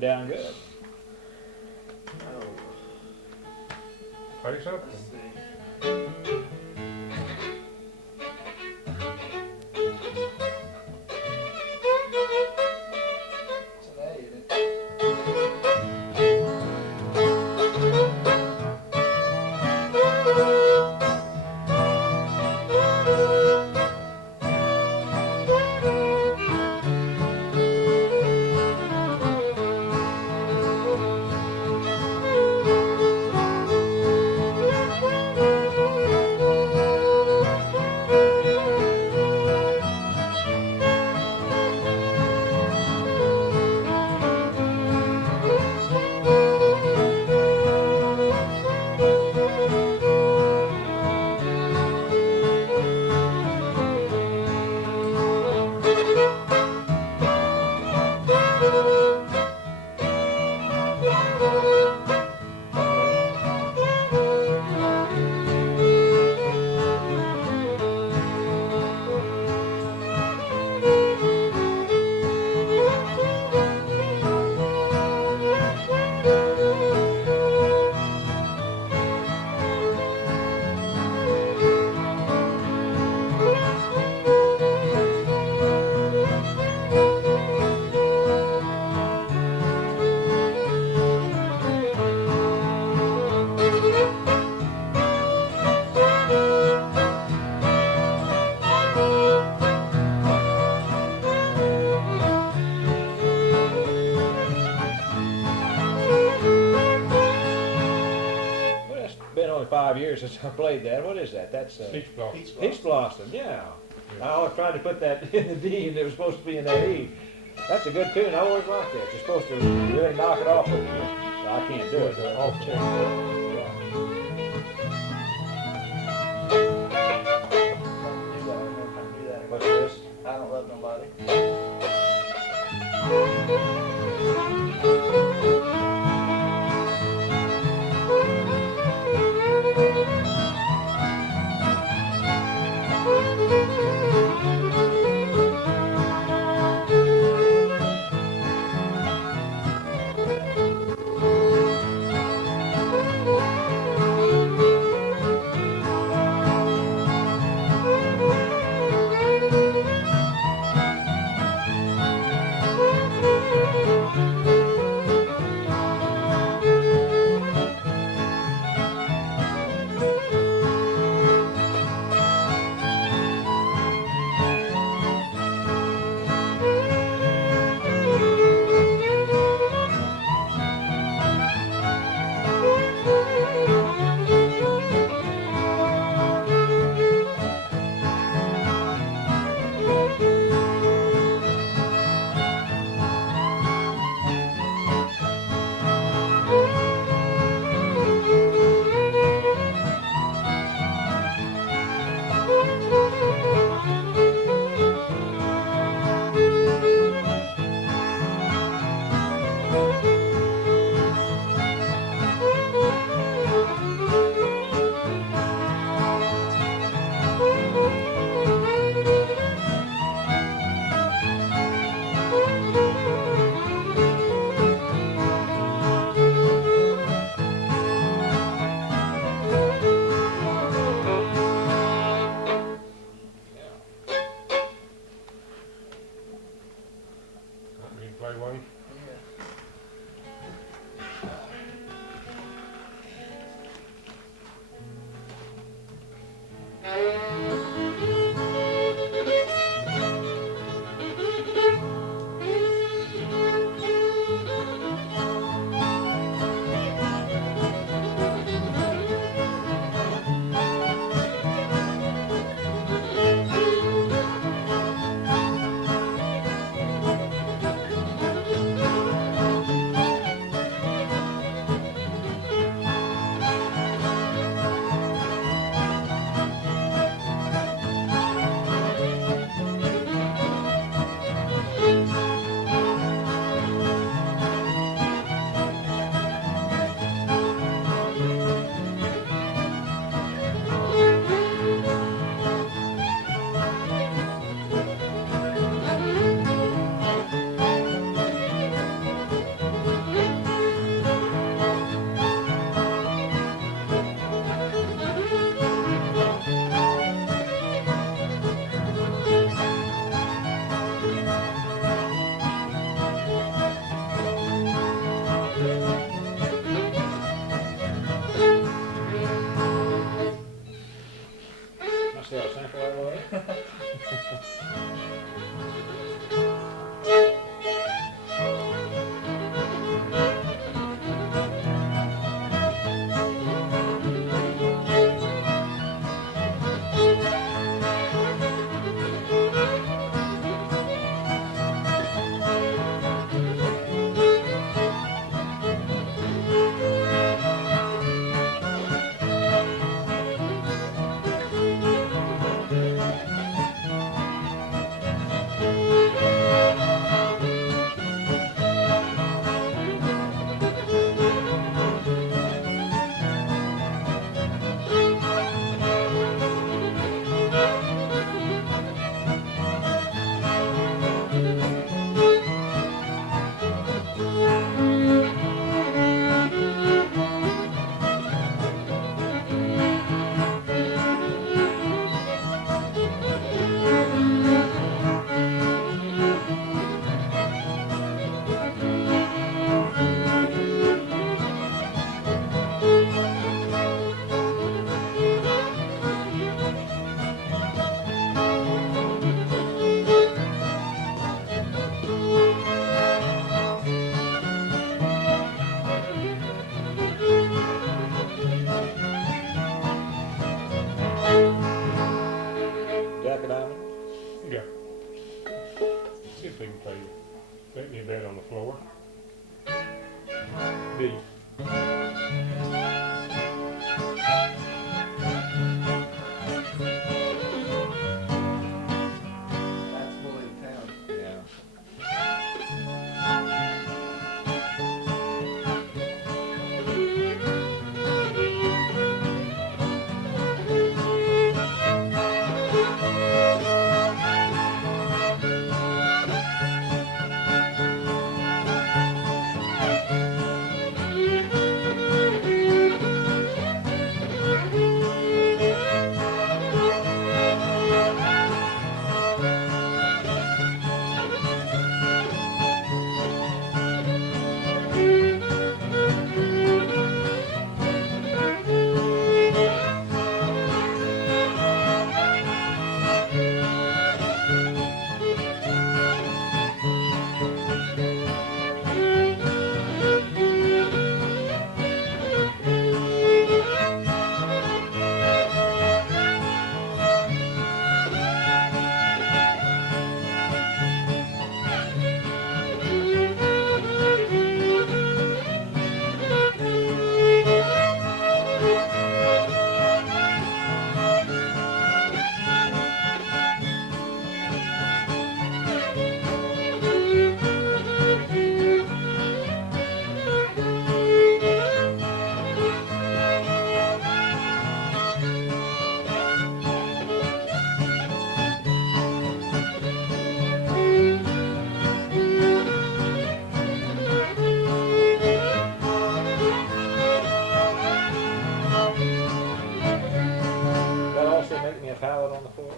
Down good. Play something. only 5 years since I played that. What is that? That's Peach blossom. Peach Blossom, yeah. I always tried to put that in the D and it was supposed to be in that E. That's a good tune. I always liked that. You're supposed to really knock it off. I can't do it. Off check. What's this? I don't love nobody. D. That's fully the town. Yeah. That also make me a pallet on the floor?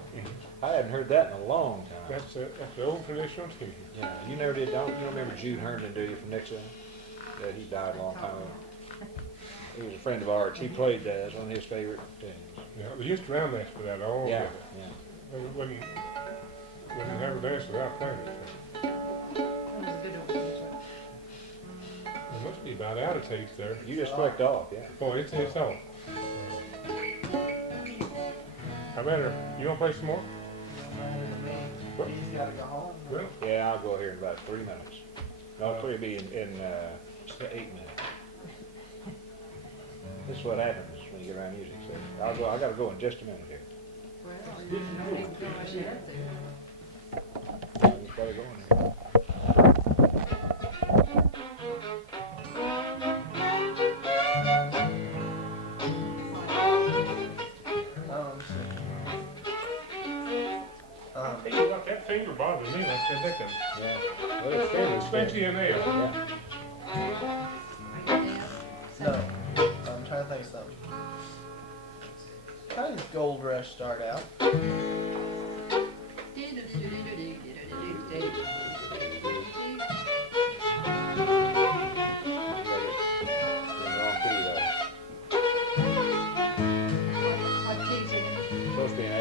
I hadn't heard that in a long time. That's the old traditional tune. Yeah, you never did, don't you remember Jude Herndon, do you, from Nixon? Yeah, he died a long time ago. He was a friend of ours, he played that, it's one of his favorite things. Yeah, we used to round dance for that all Yeah, day. yeah. We wouldn't have a dance without playing it. That was a good old one. It must be about out of taste there. You just clicked off, yeah. Boy, it's on. I better, you wanna play some more? What? He's gotta go home. Well, Yeah, I'll go here in about 3 minutes. No, 3 will be in 8 minutes. This is what happens when you get around music, so I gotta go in just a minute here. Well, you know, you can go ahead there. Just better go in here. That finger bothers me like that. That can, Yeah. Well, it's fairly especially in there. Yeah. Are you down? No, I'm trying to think of something. How does Gold Rush start out? Supposed to be an A.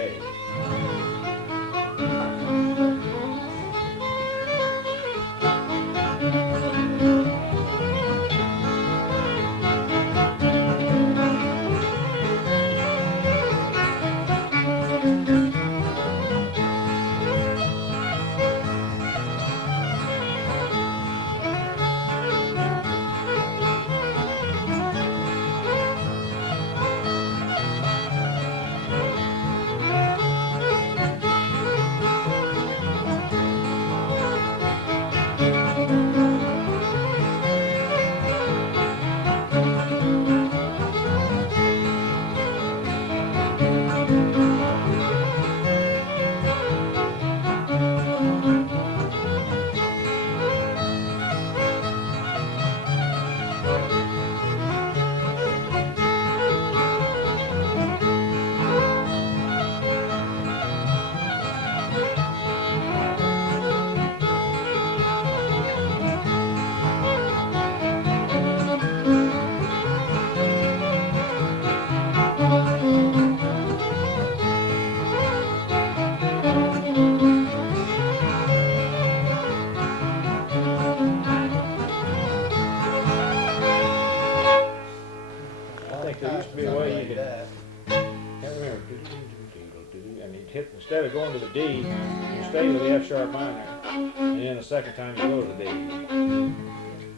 Instead of going to the D, you stay with the F sharp minor, and then the second time you go to the D.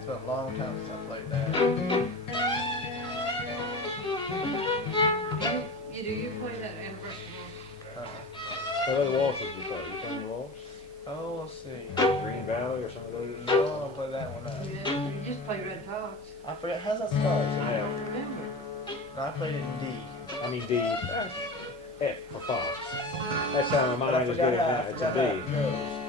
It's been a long time since I played that. You play that anniversary? What other waltzes you play? You play any waltz? Oh, let's see. Green Valley or some of those? No, I'll play that one out. Yeah, you just play Red Fox. I forget, how's that I start? don't remember. No, I played it in D. I mean D. F for Fox. That sound But I mine is good forgot how, at I It's a forgot how D. it goes.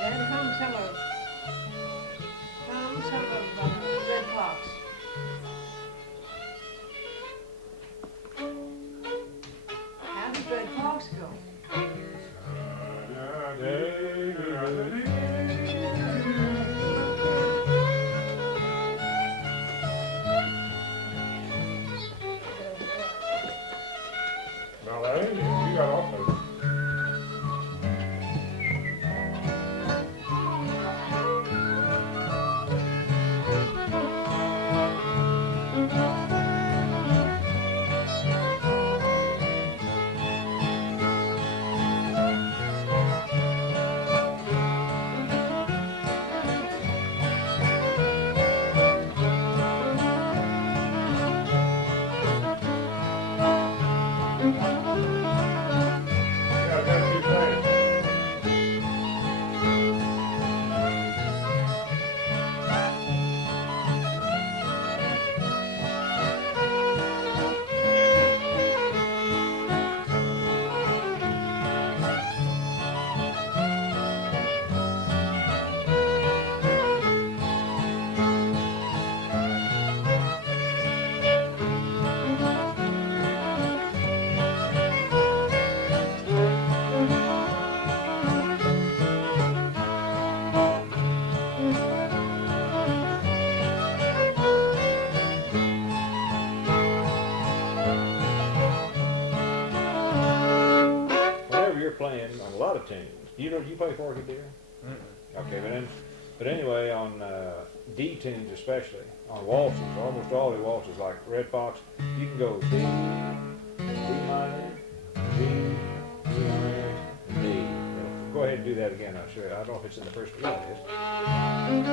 Dad, come tell her. Come tell her about Red Fox. How did Red Fox go? Now, that ain't it. You got off of it. Yeah, that's your thing. Whenever you're playing on a lot of tunes, you play Forky Deer? Okay, but anyway, on D tunes especially, on waltzes, almost all the waltzes like Red Fox, you can go D, D minor, D, D minor, and D. Go ahead and do that again. I'm sure. I don't know if it's in the first. Yeah, it is.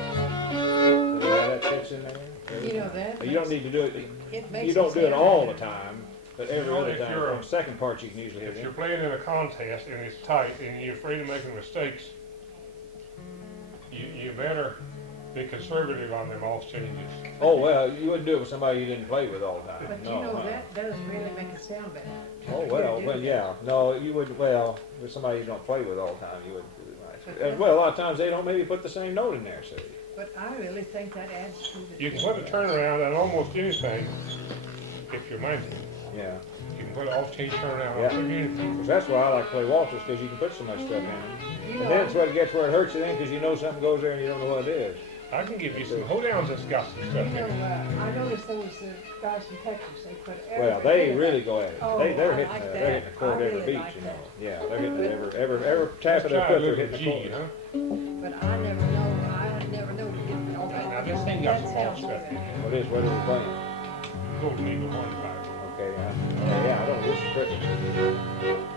So that fits in there. You know that? You don't need to do it. It makes You don't it do it sound all the better. time, but every Well, other if time. you're- On the second part, you can usually hit If it. you're playing in a contest and it's tight and you're afraid of making mistakes, you better be conservative on them off changes. Oh, well, you wouldn't do it with somebody you didn't play with all the time. But No, you know, huh? that does really make it sound better. Oh, You well, do well, that. yeah. No, you would, well, with somebody you don't play with all the time, you wouldn't do it nice. Well, a lot of times they don't maybe put the same note in there, see? But I really think that adds to the. You can put a turnaround on almost anything if you're mindful. Yeah. You can put an off change turnaround Yeah. on anything. 'Cause that's why I like to play waltzes, because you can put so much stuff in them. You And know, then it's what it gets where it hurts you then, because you know something goes there and you don't know what it is. I can give you some hoedowns that's got some you stuff in know, it. I noticed those guys from Texas, they put Well, every they bit of really that. go at it. Oh, They're I hitting, like they're that. hitting the chord I every really beat, like you know. that. Yeah, they're hitting it every tap of Let's their try a foot, they're little hitting the G, chord. huh? But I never know to get it all Now that. this thing got That some off sounds stuff in good. it. What is, what are we playing? Go to me the Hornpipe. Okay, yeah, I don't know, this is cricket.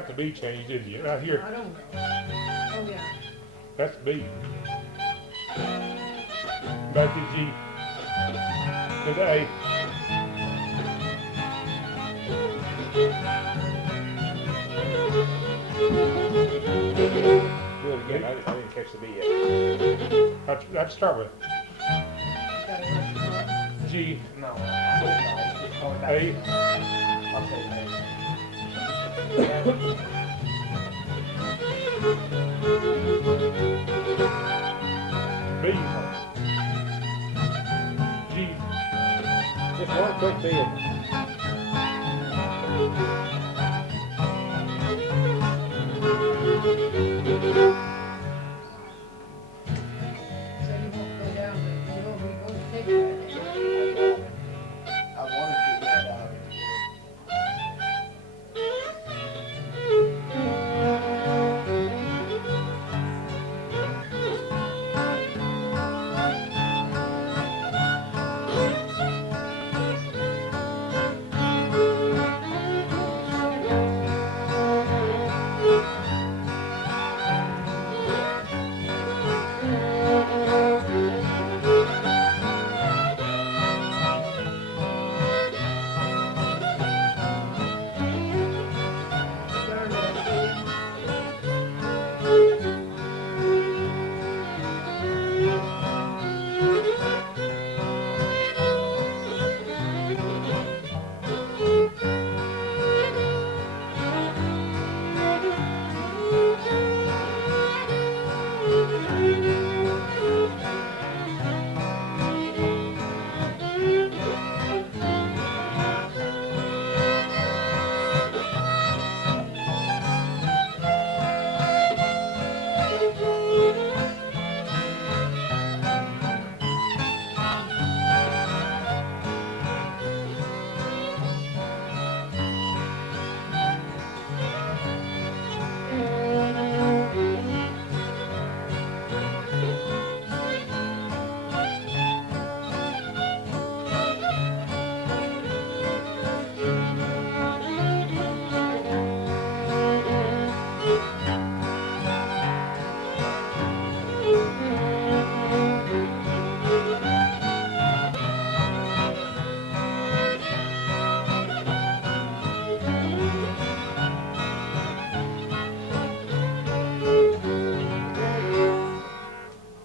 got the B changed, did you? Right here, I don't know. Oh, yeah. that's B. Back to G. To the A. Do it again, I didn't catch the B yet. Let's start with Got it. G, No. It's going back. A, I'll say A. B, G, Just one quick B. So you won't go down, you won't go to take it. I wanted to get that out. Darn it.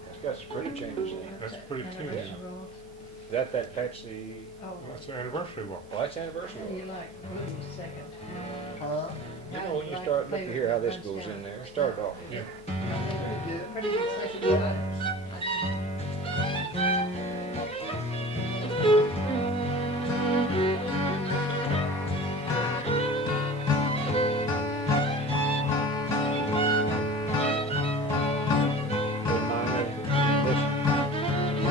It's got some pretty changes in it. that's pretty tune. That Patsy, Oh, That's the anniversary walk. well, that's anniversary. what do you like? Blues second. Huh? You know, when you start, look here how this goes in there, start off. Yeah. Pretty good. Pretty good second. Put mine in this.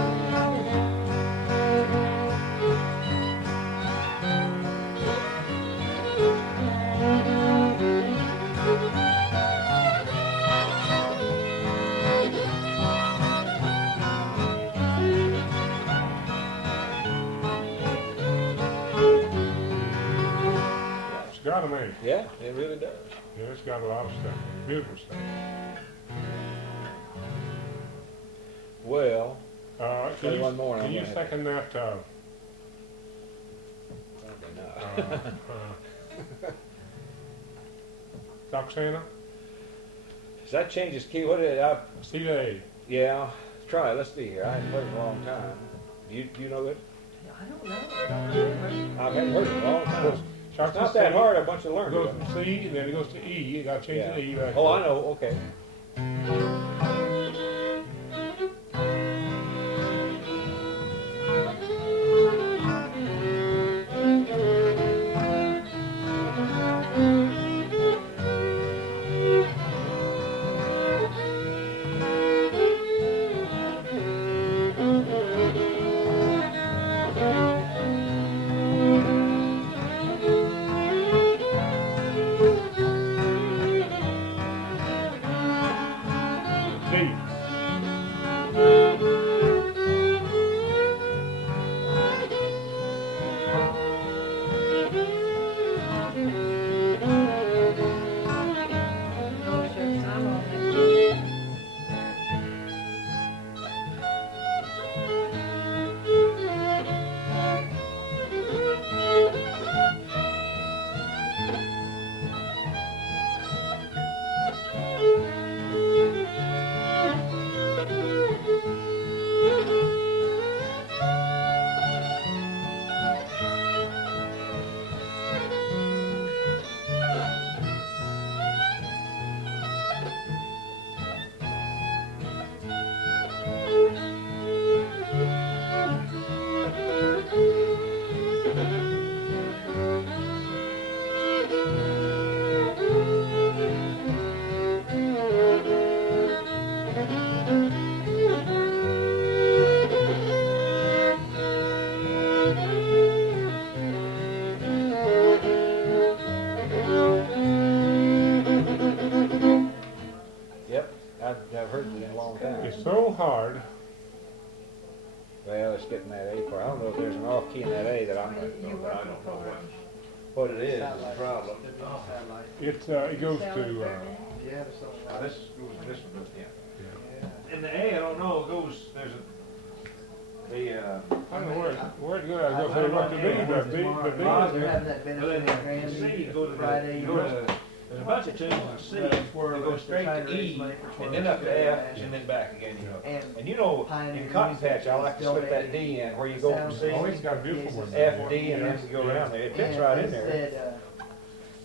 It's got a name. Yeah, it really does. Yeah, it's got a lot of stuff, beautiful stuff. Well, Can Tell you you, one more and can I'm you gonna have second that, probably not. Roxana? Does that change his key? What did I, C to A. yeah, try it. Let's see here. I haven't played it in a long time. Do you know it? I don't know. I don't remember. I haven't heard it in a long time. Starts It's not with that C, hard, a bunch of Goes learning. to C, and then it goes to E. You gotta change Yeah. the E back. Oh, I know, okay. Well, it's getting that A part. I don't know if there's an off key in that A that I'm not, You but I working don't know for, what it is the problem. It goes to, Yeah, there's something like This goes to this one, yeah. Yeah. In the A, I don't know, it goes, there's a, I don't know where it goes, I go say what to do, the B They're is, having that but benefit then grand C, you go to the, Friday. you go to, there's a bunch of tunes in C, you go straight to E, and then up to F, and then back again, you know. And you know, in Cotton Patch, I like to slip that D in, where you go from C, always got a beautiful one. F, D, and then you go around there, it fits right in there. Said,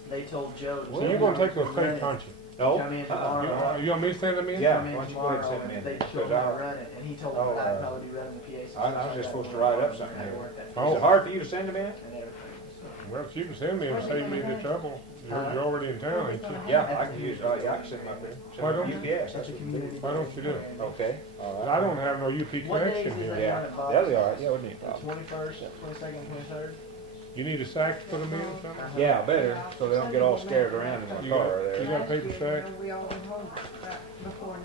they told Joe. So you're gonna take those fake punches? No, Come in tomorrow. You want me to send them in? Yeah. Come in why don't you go ahead and tomorrow, send 'em in, and they because showed him how to I- run it, and he told Oh, them that I'd probably be running the PA system. I was just supposed to write up something here. Oh. Is it hard for you to send them in? And everything, so. Well, if you can send me and save me the trouble, you're already in town, ain't you? Yeah, I can use, yeah, I can send them up there. Why don't Send them UPS, that's what you do. Why don't you do it? Okay, all right. I don't have no UP What days connection is here. that? Yeah, that'll be all right, yeah, wouldn't it? The 21st, 22nd, 23rd? You need a sack to put them in or something? Yeah, better, so they don't get all scattered around in my You got- got, there. you got a paper sack? We always hold that before